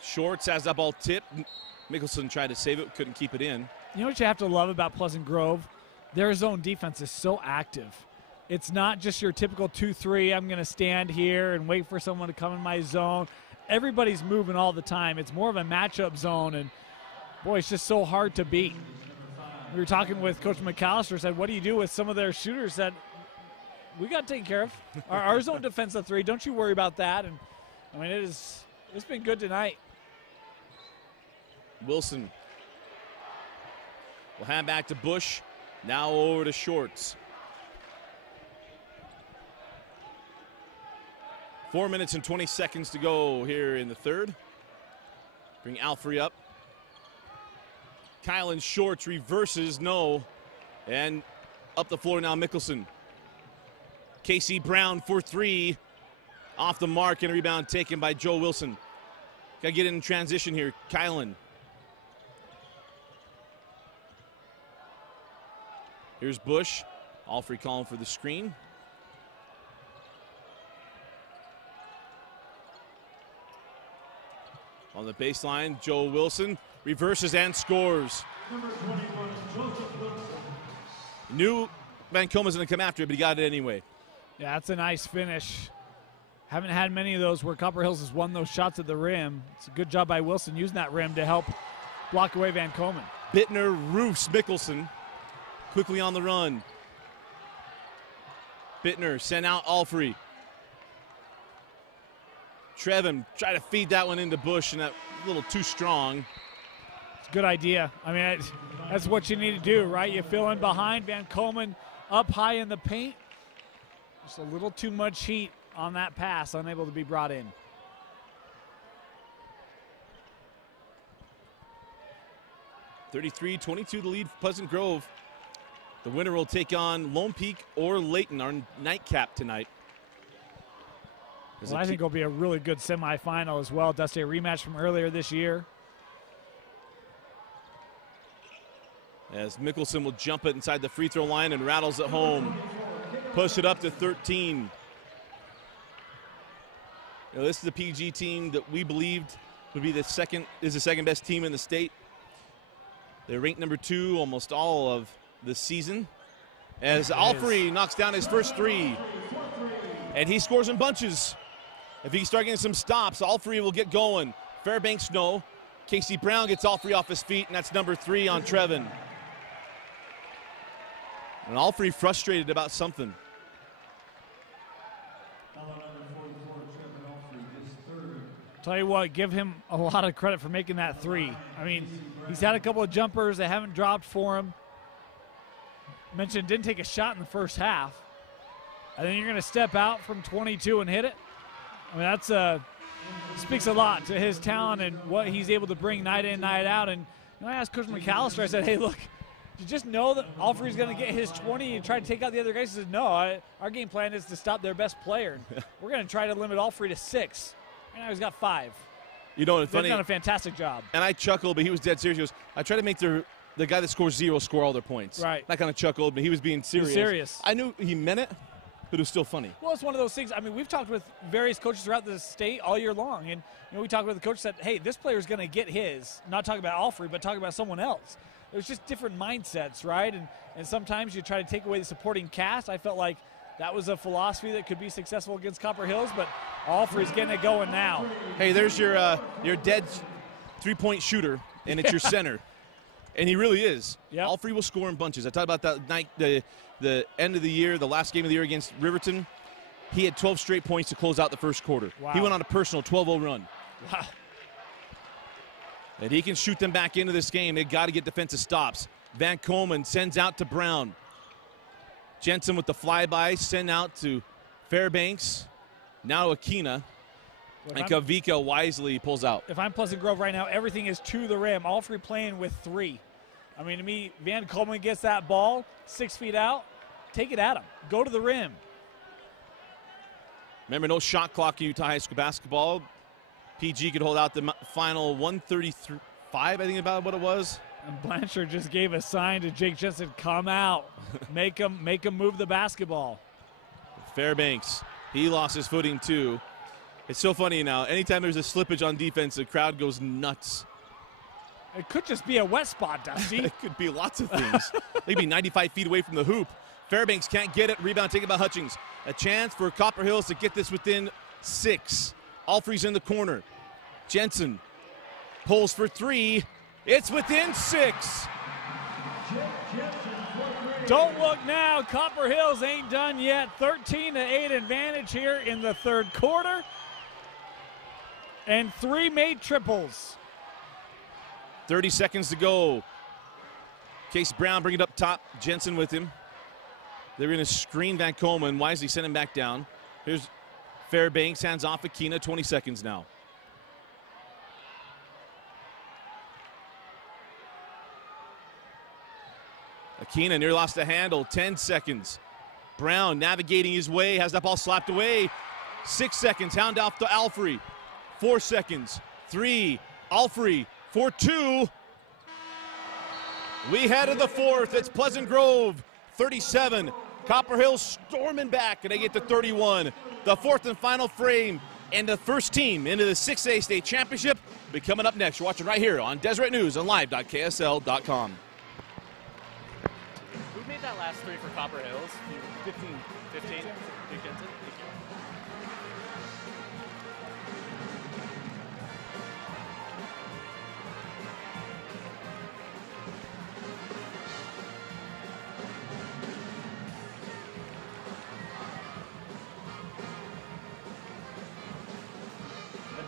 Shorts has that ball tipped. Mickelson tried to save it, couldn't keep it in. You know what you have to love about Pleasant Grove? Their zone defense is so active. It's not just your typical 2-3, I'm going to stand here and wait for someone to come in my zone. Everybody's moving all the time. It's more of a matchup zone, and boy, it's just so hard to beat. We were talking with Coach McAllister, said, what do you do with some of their shooters that we got taken care of? Our zone defense at 3, don't you worry about that. And I mean, it's been good tonight. Wilson will hand back to Bush. Now over to Shorts. 4 minutes and 20 seconds to go here in the third. Bring Alfrey up. Kylan Shorts reverses, no. And up the floor now, Mickelson. Casey Brown for 3. Off the mark, and a rebound taken by Joe Wilson. Got to get in transition here. Kylan. Here's Bush. Alfrey calling for the screen. On the baseline, Joe Wilson reverses and scores. Knew Van Komen was going to come after it, but he got it anyway. Yeah, that's a nice finish. Haven't had many of those where Copper Hills has won those shots at the rim. It's a good job by Wilson using that rim to help block away Van Komen. Bittner roofs Mickelson. Quickly on the run. Bittner sent out Alfrey. Trevin tried to feed that one into Bush, and that a little too strong. It's a good idea. I mean, that's what you need to do, right? You fill in behind. Van Komen up high in the paint. Just a little too much heat on that pass, unable to be brought in. (33-22) the lead for Pleasant Grove. The winner will take on Lone Peak or Layton, our nightcap tonight. Well, I think it'll be a really good semifinal as well. Dusty, a rematch from earlier this year. As Mickelson will jump it inside the free throw line and rattles it home. Push it up to 13. You know, this is the PG team that we believed would be the second best team in the state. They're ranked number 2 almost all of the season. As Alfrey knocks down his first 3. And he scores in bunches. If he can start getting some stops, Alfrey will get going. Fairbanks no. Casey Brown gets Alfrey off his feet, and that's number 3 on Trevin. And Alfrey frustrated about something. Tell you what, give him a lot of credit for making that 3. I mean, he's had a couple of jumpers that haven't dropped for him. Mentioned didn't take a shot in the first half. And then you're going to step out from 22 and hit it. I mean, that's speaks a lot to his talent and what he's able to bring night in, night out. And I asked Coach McAllister, I said, hey, look, you just know that Alfrey's going to get his 20 and try to take out the other guys. He said, no, our game plan is to stop their best player. We're going to try to limit Alfrey to 6. And now he's got 5. You know, it's funny. They've done a fantastic job. And I chuckled, but he was dead serious. He goes, I try to make the guy that scores 0 score all their points. Right. I kind of chuckled, but he was being serious. Serious. I knew he meant it, but it was still funny. Well, it's one of those things. I mean, we've talked with various coaches throughout the state all year long. And, we talked with the coach that, hey, this player's going to get his. Not talking about Alfrey, but talking about someone else. There's just different mindsets, right? And sometimes you try to take away the supporting cast. I felt like that was a philosophy that could be successful against Copper Hills, but Alfrey's getting it going now. Hey, there's your dead three-point shooter, and it's your center. And he really is. Yep. Alfrey will score in bunches. I talked about that night, the end of the year, the last game of the year against Riverton. He had 12 straight points to close out the first quarter. Wow. He went on a personal 12-0 run. Wow. And he can shoot them back into this game. They've got to get defensive stops. Van Coleman sends out to Brown. Jensen with the flyby, send out to Fairbanks. Now to Akina. And Kavika wisely pulls out. If I'm Pleasant Grove right now, everything is to the rim. Alfrey playing with 3. I mean, to me, Van Coleman gets that ball 6 feet out. Take it at him. Go to the rim. Remember, no shot clock in Utah High School basketball. PG could hold out the final 133.5, I think about what it was. And Blanchard just gave a sign to Jake Jensen, come out. make him move the basketball. Fairbanks, he lost his footing too. It's so funny now. Anytime there's a slippage on defense, the crowd goes nuts. It could just be a wet spot, Dusty. It could be lots of things. They could be 95 feet away from the hoop. Fairbanks can't get it. Rebound taken by Hutchings. A chance for Copper Hills to get this within 6. Alfrey's in the corner. Jensen pulls for 3. It's within 6. Don't look now. Copper Hills ain't done yet. 13-8 advantage here in the third quarter. And 3 made triples. 30 seconds to go. Case Brown bring it up top. Jensen with him. They're going to screen Van Coleman. Wisely send him back down. Here's Fairbanks. Hands off Akina. 20 seconds now. Akina near lost the handle. 10 seconds. Brown navigating his way. Has that ball slapped away. 6 seconds. Hound off to Alfrey. 4 seconds. 3. Alfrey for 2. We head to the fourth. It's Pleasant Grove 37. Copper Hills storming back, and they get to 31. The fourth and final frame, and the first team into the 6A state championship will be coming up next. You're watching right here on Deseret News and live.ksl.com. Who made that last 3 for Copper Hills? 15. Jake Jensen? Thank you.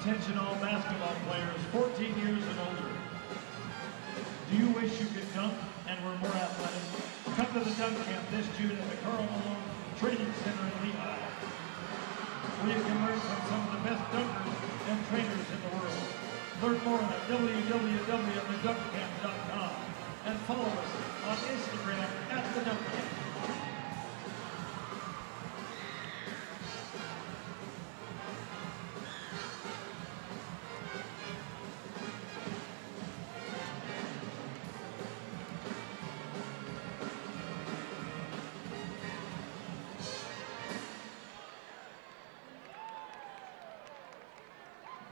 Attention all basketball players 14 years and older. Do you wish you could dunk and were more athletic? Come to the dunk camp this June at the Carl Malone Training Center in Lehigh, where you can learn from some of the best dunkers and trainers in the world. Learn more at www.thedunkcamp.com and follow us on Instagram at The Dunk Camp.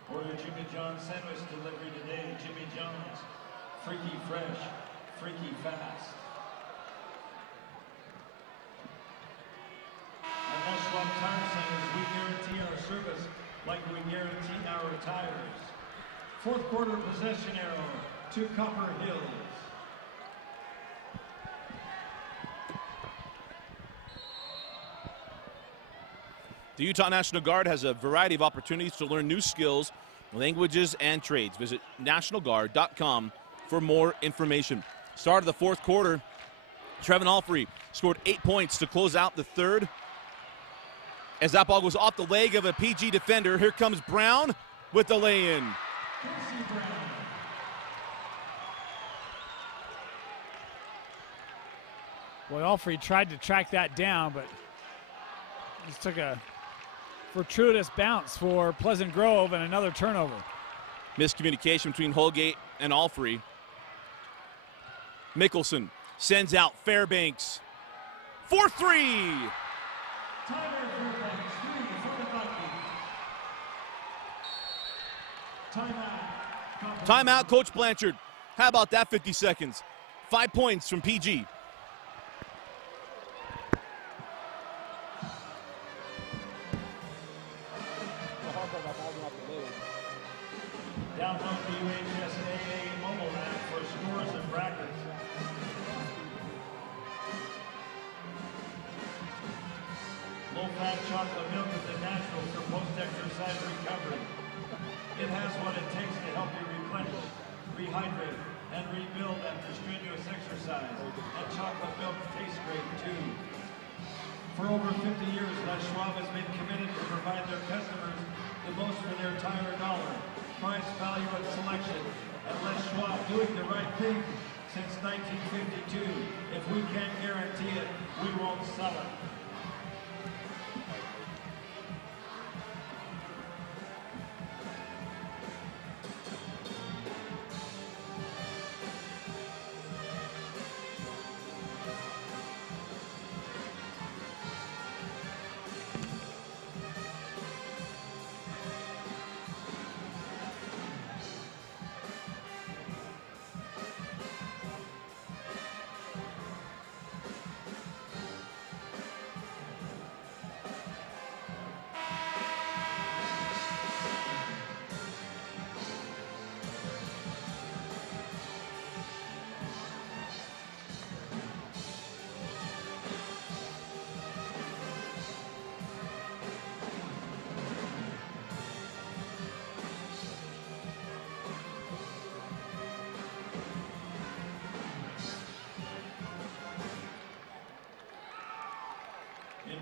For the junior John sandwich delivery today. Jimmy John's, freaky fresh, freaky fast. At Les Schwab Tire Centers, we guarantee our service like we guarantee our tires. Fourth quarter possession arrow to Copper Hills. The Utah National Guard has a variety of opportunities to learn new skills, languages, and trades. Visit nationalguard.com for more information. Start of the fourth quarter, Trevin Alfrey scored 8 points to close out the third. As that ball goes off the leg of a PG defender, here comes Brown with the lay-in. Boy, Alfrey tried to track that down, but just took a fortuitous bounce for Pleasant Grove and another turnover. Miscommunication between Holgate and Alfrey. Mickelson sends out Fairbanks for three. Timeout, Coach Blanchard. How about that 50 seconds? 5 points from PG. Download the UHSAA mobile app for scores and brackets. Low-fat chocolate milk is a natural for post-exercise recovery. It has what it takes to help you replenish, rehydrate, and rebuild after strenuous exercise. And chocolate milk tastes great too. For over 50 years, Les Schwab has been committed to provide their customers the most for their tire dollar. Price, value, and selection. And Les Schwab doing the right thing since 1952. If we can't guarantee it, we won't sell it.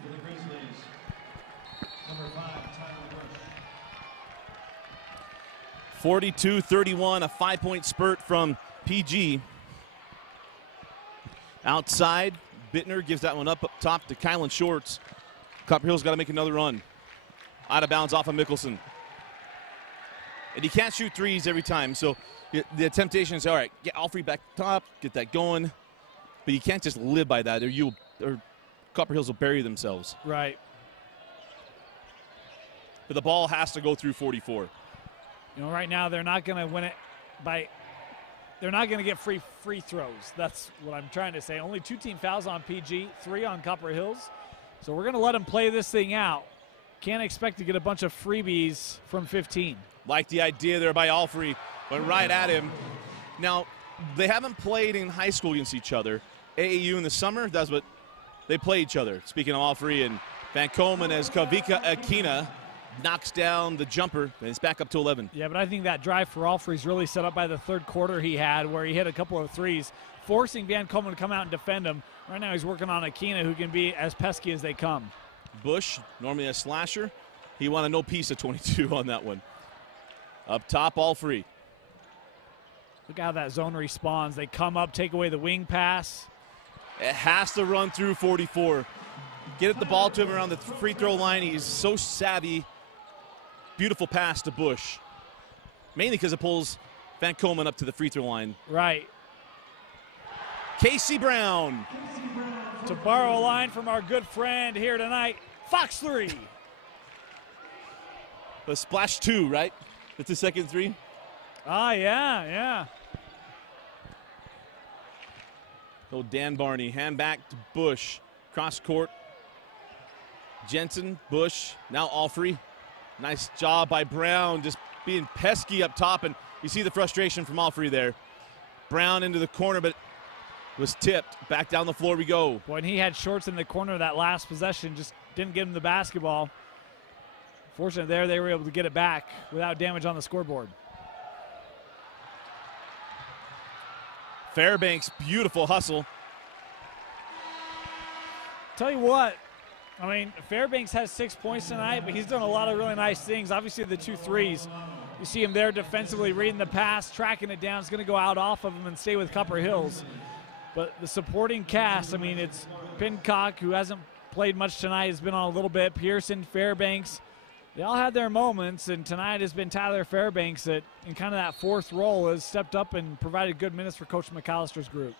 For the Grizzlies, number 5, Tyler Bush. 42-31, a 5-point spurt from PG. Outside, Bittner gives that one up top to Kylan Shorts. Copper Hill's got to make another run. Out of bounds off of Mickelson. And he can't shoot threes every time, so the temptation is, all right, get Alfrey back top, get that going. But you can't just live by that, or Copper Hills will bury themselves. Right. But the ball has to go through 44. You know, right now they're not going to win it by – they're not going to get free throws. That's what I'm trying to say. Only 2 team fouls on PG, 3 on Copper Hills. So we're going to let them play this thing out. Can't expect to get a bunch of freebies from 15. Like the idea there by Alfrey. Went right at him. Now, they haven't played in high school against each other. AAU in the summer, that's what they play each other. Speaking of Alfrey and Van Komen, as Kavika Akina knocks down the jumper, and it's back up to 11. Yeah, but I think that drive for Alfrey's really set up by the third quarter he had, where he hit a couple of threes, forcing Van Komen to come out and defend him. Right now he's working on Akina, who can be as pesky as they come. Bush, normally a slasher, he wanted no piece of 22 on that one. Up top, Alfrey. Look how that zone respawns. They come up, take away the wing pass. It has to run through 44. Get the ball to him around the free throw line. He's so savvy. Beautiful pass to Bush. Mainly because it pulls Van Komen up to the free throw line. Right. Casey Brown. To borrow a line from our good friend here tonight, Fox 3. The splash 2, right? It's a second three. Ah, yeah. So Dan Barney, hand back to Bush. Cross court. Jensen, Bush, now Alfrey. Nice job by Brown, just being pesky up top, and you see the frustration from Alfrey there. Brown into the corner, but was tipped. Back down the floor we go. Boy, and he had Shorts in the corner of that last possession, just didn't get him the basketball. Fortunately there, they were able to get it back without damage on the scoreboard. Fairbanks, beautiful hustle. Tell you what, I mean, Fairbanks has 6 points tonight, but he's done a lot of really nice things. Obviously the 2 threes. You see him there defensively reading the pass, tracking it down. It's going to go out off of him and stay with Copper Hills. But the supporting cast, I mean, it's Pincock, who hasn't played much tonight, has been on a little bit. Pearson, Fairbanks, they all had their moments, and tonight has been Tyler Fairbanks that, in kind of that fourth role, has stepped up and provided good minutes for Coach McAllister's group.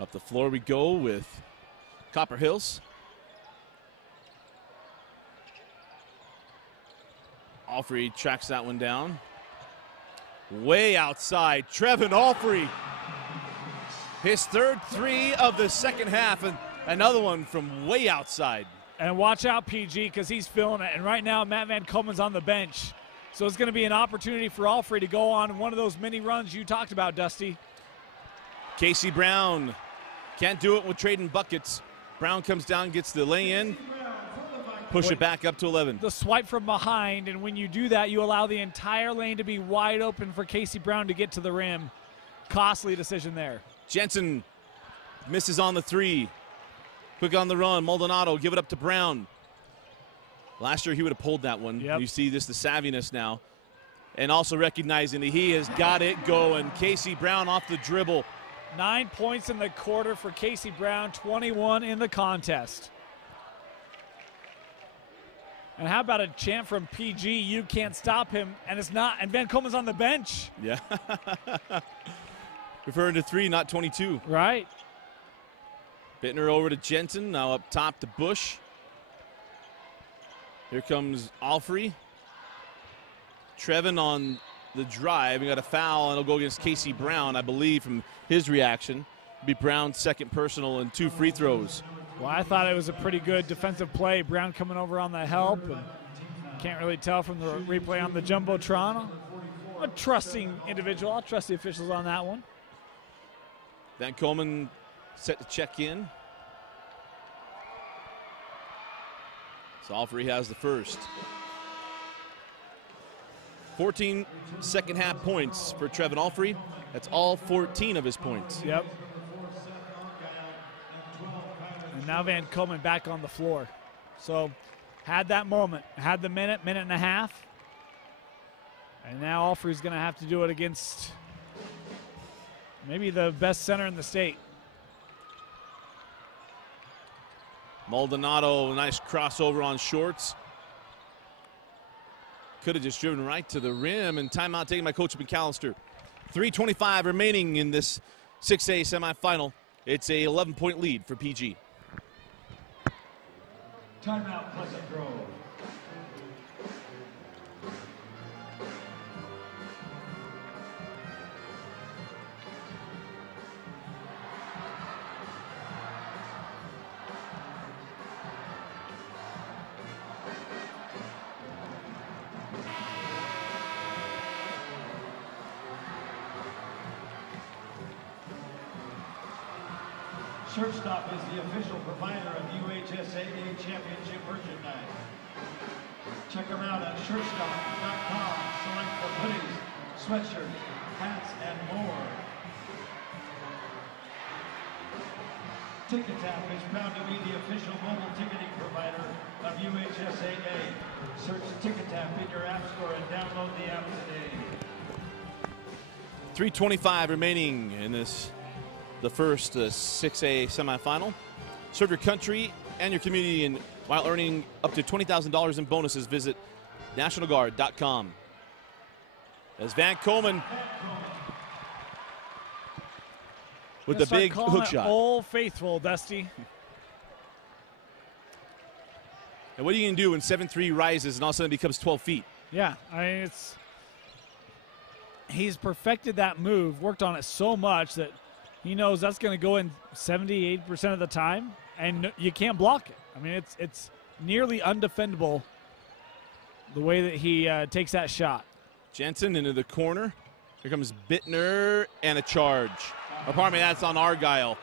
Up the floor we go with Copper Hills. Alfrey tracks that one down. Way outside, Trevin Alfrey. His third three of the second half, and another one from way outside. And watch out, PG, because he's feeling it. And right now, Matt Van Komen's on the bench. So it's going to be an opportunity for Alfrey to go on one of those mini runs you talked about, Dusty. Casey Brown can't do it with trading buckets. Brown comes down, gets the lay-in, push it back up to 11. The swipe from behind, and when you do that, you allow the entire lane to be wide open for Casey Brown to get to the rim. Costly decision there. Jensen misses on the three. Quick on the run, Maldonado, give it up to Brown. Last year he would have pulled that one. Yep. You see this, the savviness now. And also recognizing that he has got it going. Casey Brown off the dribble. 9 points in the quarter for Casey Brown, 21 in the contest. And how about a chant from PG, you can't stop him, and it's not, and Van Komen's on the bench. Yeah. Referring to 3, not 22. Right. Bittner over to Jensen, now up top to Bush. Here comes Alfrey. Trevin on the drive. We got a foul, and it'll go against Casey Brown, I believe, from his reaction. It'll be Brown's second personal and 2 free throws. Well, I thought it was a pretty good defensive play. Brown coming over on the help. And can't really tell from the replay on the Jumbotron. I'm a trusting individual. I'll trust the officials on that one. Van Komen set to check in. So Alfrey has the first. 14 second half points for Trevin Alfrey. That's all 14 of his points. Yep. And now Van Komen back on the floor. So had that moment, had the minute and a half. And now Alfrey's going to have to do it against maybe the best center in the state. Maldonado, nice crossover on Shorts. Could have just driven right to the rim, and timeout taken by Coach McAllister. 3:25 remaining in this 6A semifinal. It's a 11-point lead for PG. Timeout, Pleasant Grove. Shirtstop is the official provider of UHSAA Championship merchandise. Check them out at shirtstop.com. Select for hoodies, sweatshirts, hats, and more. TicketTap is proud to be the official mobile ticketing provider of UHSAA. Search TicketTap in your app store and download the app today. 3:25 remaining in this, the first 6A semifinal. Serve your country and your community, and while earning up to $20,000 in bonuses, visit nationalguard.com. As Van Komen with the big hook shot. Old Faithful, Dusty. And what are you going to do when 7-3 rises and all of a sudden it becomes 12 feet? Yeah, I mean, he's perfected that move, worked on it so much that he knows that's going to go in 70-80% of the time, and you can't block it. I mean, it's nearly undefendable the way that he takes that shot. Jensen into the corner. Here comes Bittner and a charge. Or pardon me, that's on Argyle.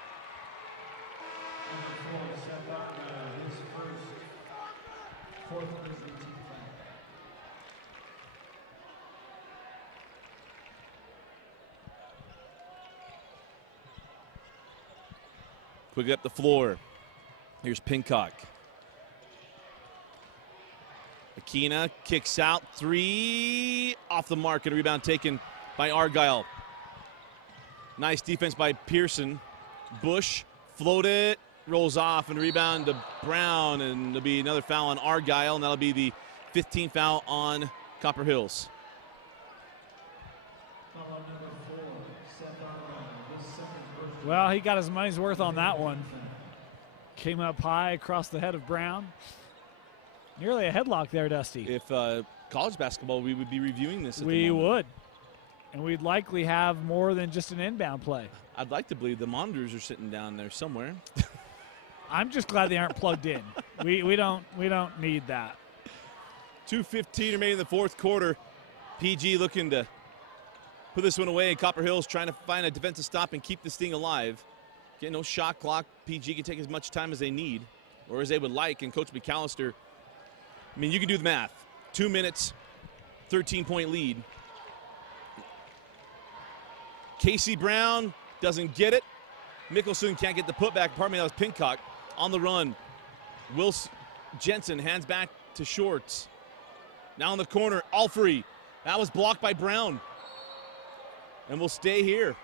Quickly up the floor. Here's Pincock. Aquina kicks out, 3 off the mark, and a rebound taken by Argyle. Nice defense by Pearson. Bush floated, rolls off, and rebound to Brown, and there'll be another foul on Argyle, and that'll be the 15th foul on Copper Hills. Well, he got his money's worth on that one. Came up high across the head of Brown. Nearly a headlock there, Dusty. If college basketball, we would be reviewing this at We the moment. would. And we'd likely have more than just an inbound play. I'd like to believe the monitors are sitting down there somewhere. I'm just glad they aren't plugged in. We don't need that. 2:15 remaining in the fourth quarter. PG looking to put this one away. Copper Hills trying to find a defensive stop and keep this thing alive. Again, no shot clock. PG can take as much time as they need, or as they would like. And Coach McAllister, I mean, you can do the math. 2 minutes, 13-point lead. Casey Brown doesn't get it. Mickelson can't get the putback. Pardon me, that was Pincock on the run. Jensen hands back to Shorts. Now in the corner, Alfrey. That was blocked by Brown. And we'll stay here.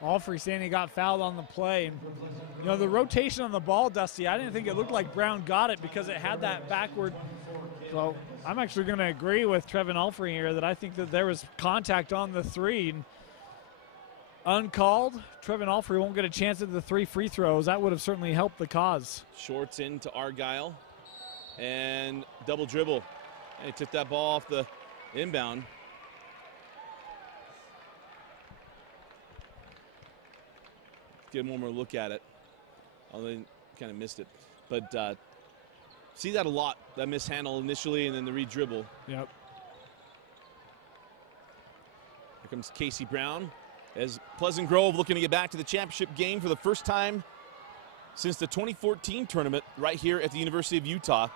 Alfrey saying he got fouled on the play. And, you know, the rotation on the ball, Dusty, I didn't think it looked like Brown got it because it had that backward. So I'm actually going to agree with Trevin Alfrey here that I think that there was contact on the 3. And uncalled, Trevin Alfrey won't get a chance at the 3 free throws. That would have certainly helped the cause. Shorts into Argyle. And double dribble. And he took that ball off the inbound. Get one more look at it. Although kind of missed it. But see that a lot, that mishandle initially and then the re-dribble. Yep. Here comes Casey Brown as Pleasant Grove looking to get back to the championship game for the first time since the 2014 tournament right here at the University of Utah.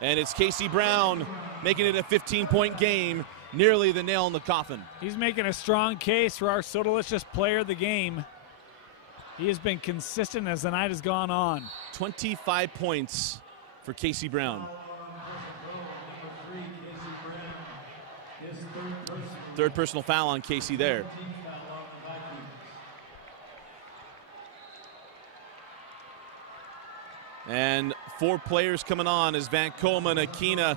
And it's Casey Brown making it a 15-point game, nearly the nail in the coffin. He's making a strong case for our Sodalicious player of the game. He has been consistent as the night has gone on. 25 points for Casey Brown. Third personal foul on Casey there. And 4 players coming on as Van Coleman, Aquina,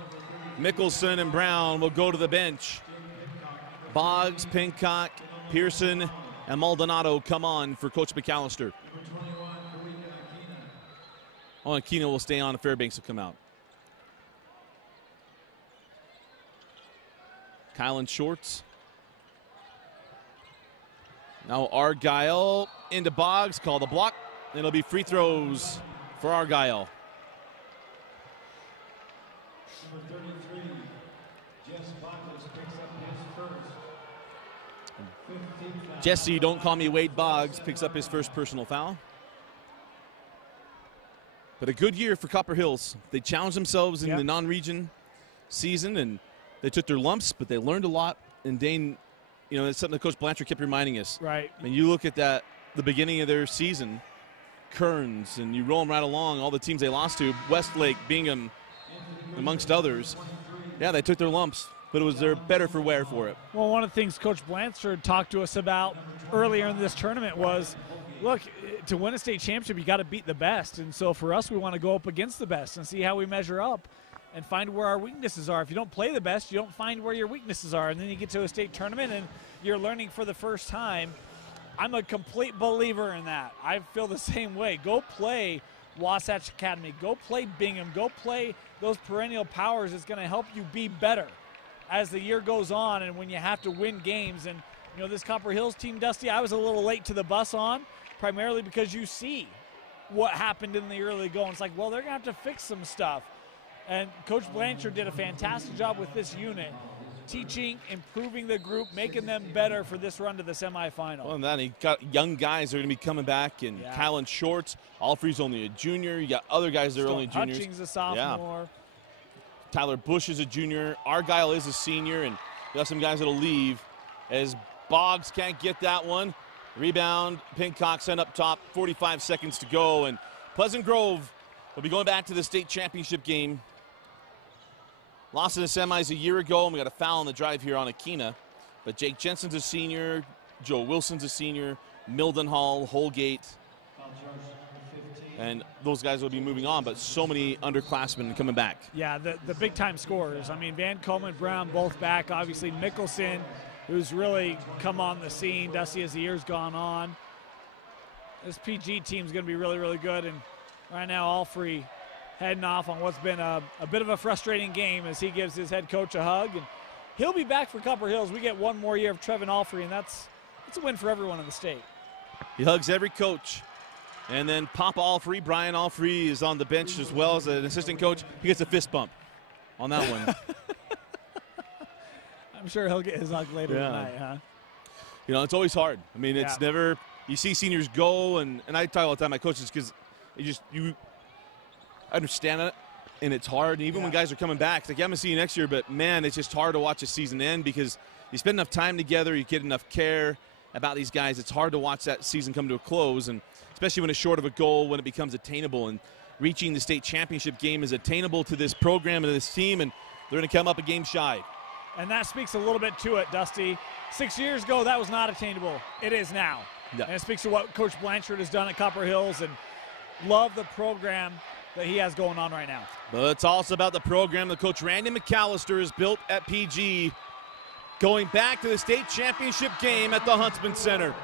Mickelson, and Brown will go to the bench. Boggs, Pincock, Pearson, and Maldonado come on for Coach McAllister. Oh, Aquina will stay on. Fairbanks will come out. Kylan Shorts. Now Argyle into Boggs. Call the block. It'll be free throws for Argyle. Number 33, Jess Boggs picks up his first 15 foul. Jesse, don't call me Wade Boggs, picks up his first personal foul. But a good year for Copper Hills. They challenged themselves in the non-region season, and they took their lumps, but they learned a lot. And Dane, you know, it's something that Coach Blanchard kept reminding us. Right. And you look at that, the beginning of their season, Kearns, and you roll them right along, all the teams they lost to, Westlake, Bingham, amongst others. Yeah, they took their lumps, but they're better for wear for it. Well, one of the things Coach Blanchard talked to us about earlier in this tournament was, look, to win a state championship, you got to beat the best. And so for us, we want to go up against the best and see how we measure up and find where our weaknesses are. If you don't play the best, you don't find where your weaknesses are. And then you get to a state tournament and you're learning for the first time. I'm a complete believer in that. I feel the same way. Go play Wasatch Academy. Go play Bingham. Go play those perennial powers. It's going to help you be better as the year goes on and when you have to win games. And, you know, this Copper Hills team, Dusty, I was a little late to the bus on, primarily because you see what happened in the early going. It's like, well, they're going to have to fix some stuff. And Coach Blanchard did a fantastic job with this unit, teaching, improving the group, making them better for this run to the semifinal. Well, and then he got young guys that are going to be coming back, and Kylan Shorts. Alfrey's only a junior. You got other guys that are only juniors. Hutchings a sophomore. Yeah. Tyler Bush is a junior. Argyle is a senior, and you got some guys that'll leave as Boggs can't get that one. Rebound, Pincock sent up top, 45 seconds to go, and Pleasant Grove will be going back to the state championship game. Lost in the semis a year ago, and we got a foul on the drive here on Akina. But Jake Jensen's a senior, Joe Wilson's a senior, Mildenhall, Holgate, and those guys will be moving on, but so many underclassmen coming back. Yeah, the big-time scorers. I mean, Van Komen, Brown both back. Obviously, Mickelson, who's really come on the scene, Dusty, as the year's gone on. This PG team's going to be really, really good, and right now, Alfrey heading off on what's been a bit of a frustrating game as he gives his head coach a hug. And he'll be back for Copper Hills. We get one more year of Trevin Alfrey, and that's a win for everyone in the state. He hugs every coach. And then Papa Alfrey, Brian Alfrey, is on the bench as well as an assistant coach. He gets a fist bump on that one. I'm sure he'll get his hug later tonight, huh? You know, it's always hard. I mean, it's never – you see seniors go, and I tell all the time my coaches because you understand it, and it's hard. And even when guys are coming back, it's like, yeah, I'm going to see you next year, but, man, it's just hard to watch a season end because you spend enough time together, you get enough care about these guys. It's hard to watch that season come to a close, and especially when it's short of a goal, when it becomes attainable. And reaching the state championship game is attainable to this program and to this team, and they're going to come up a game shy. And that speaks a little bit to it, Dusty. 6 years ago, that was not attainable. It is now. Yeah. And it speaks to what Coach Blanchard has done at Copper Hills, and love the program that he has going on right now. But it's also about the program that Coach Randy McAllister has built at PG, going back to the state championship game at the Huntsman Center.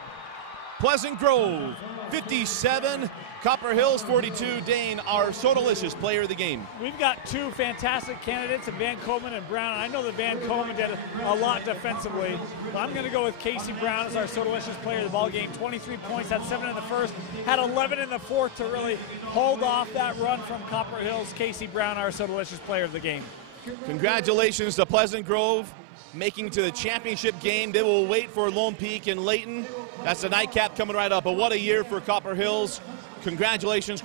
Pleasant Grove, 57. Copper Hills, 42. Dane, our so delicious player of the game. We've got two fantastic candidates in Van Komen and Brown. I know that Van Komen did a lot defensively. But I'm going to go with Casey Brown as our so delicious player of the ball game. 23 points, had 7 in the first, had 11 in the fourth to really hold off that run from Copper Hills. Casey Brown, our so delicious player of the game. Congratulations to Pleasant Grove, making to the championship game. They will wait for Lone Peak and Layton. That's the nightcap coming right up. But what a year for Copper Hills. Congratulations.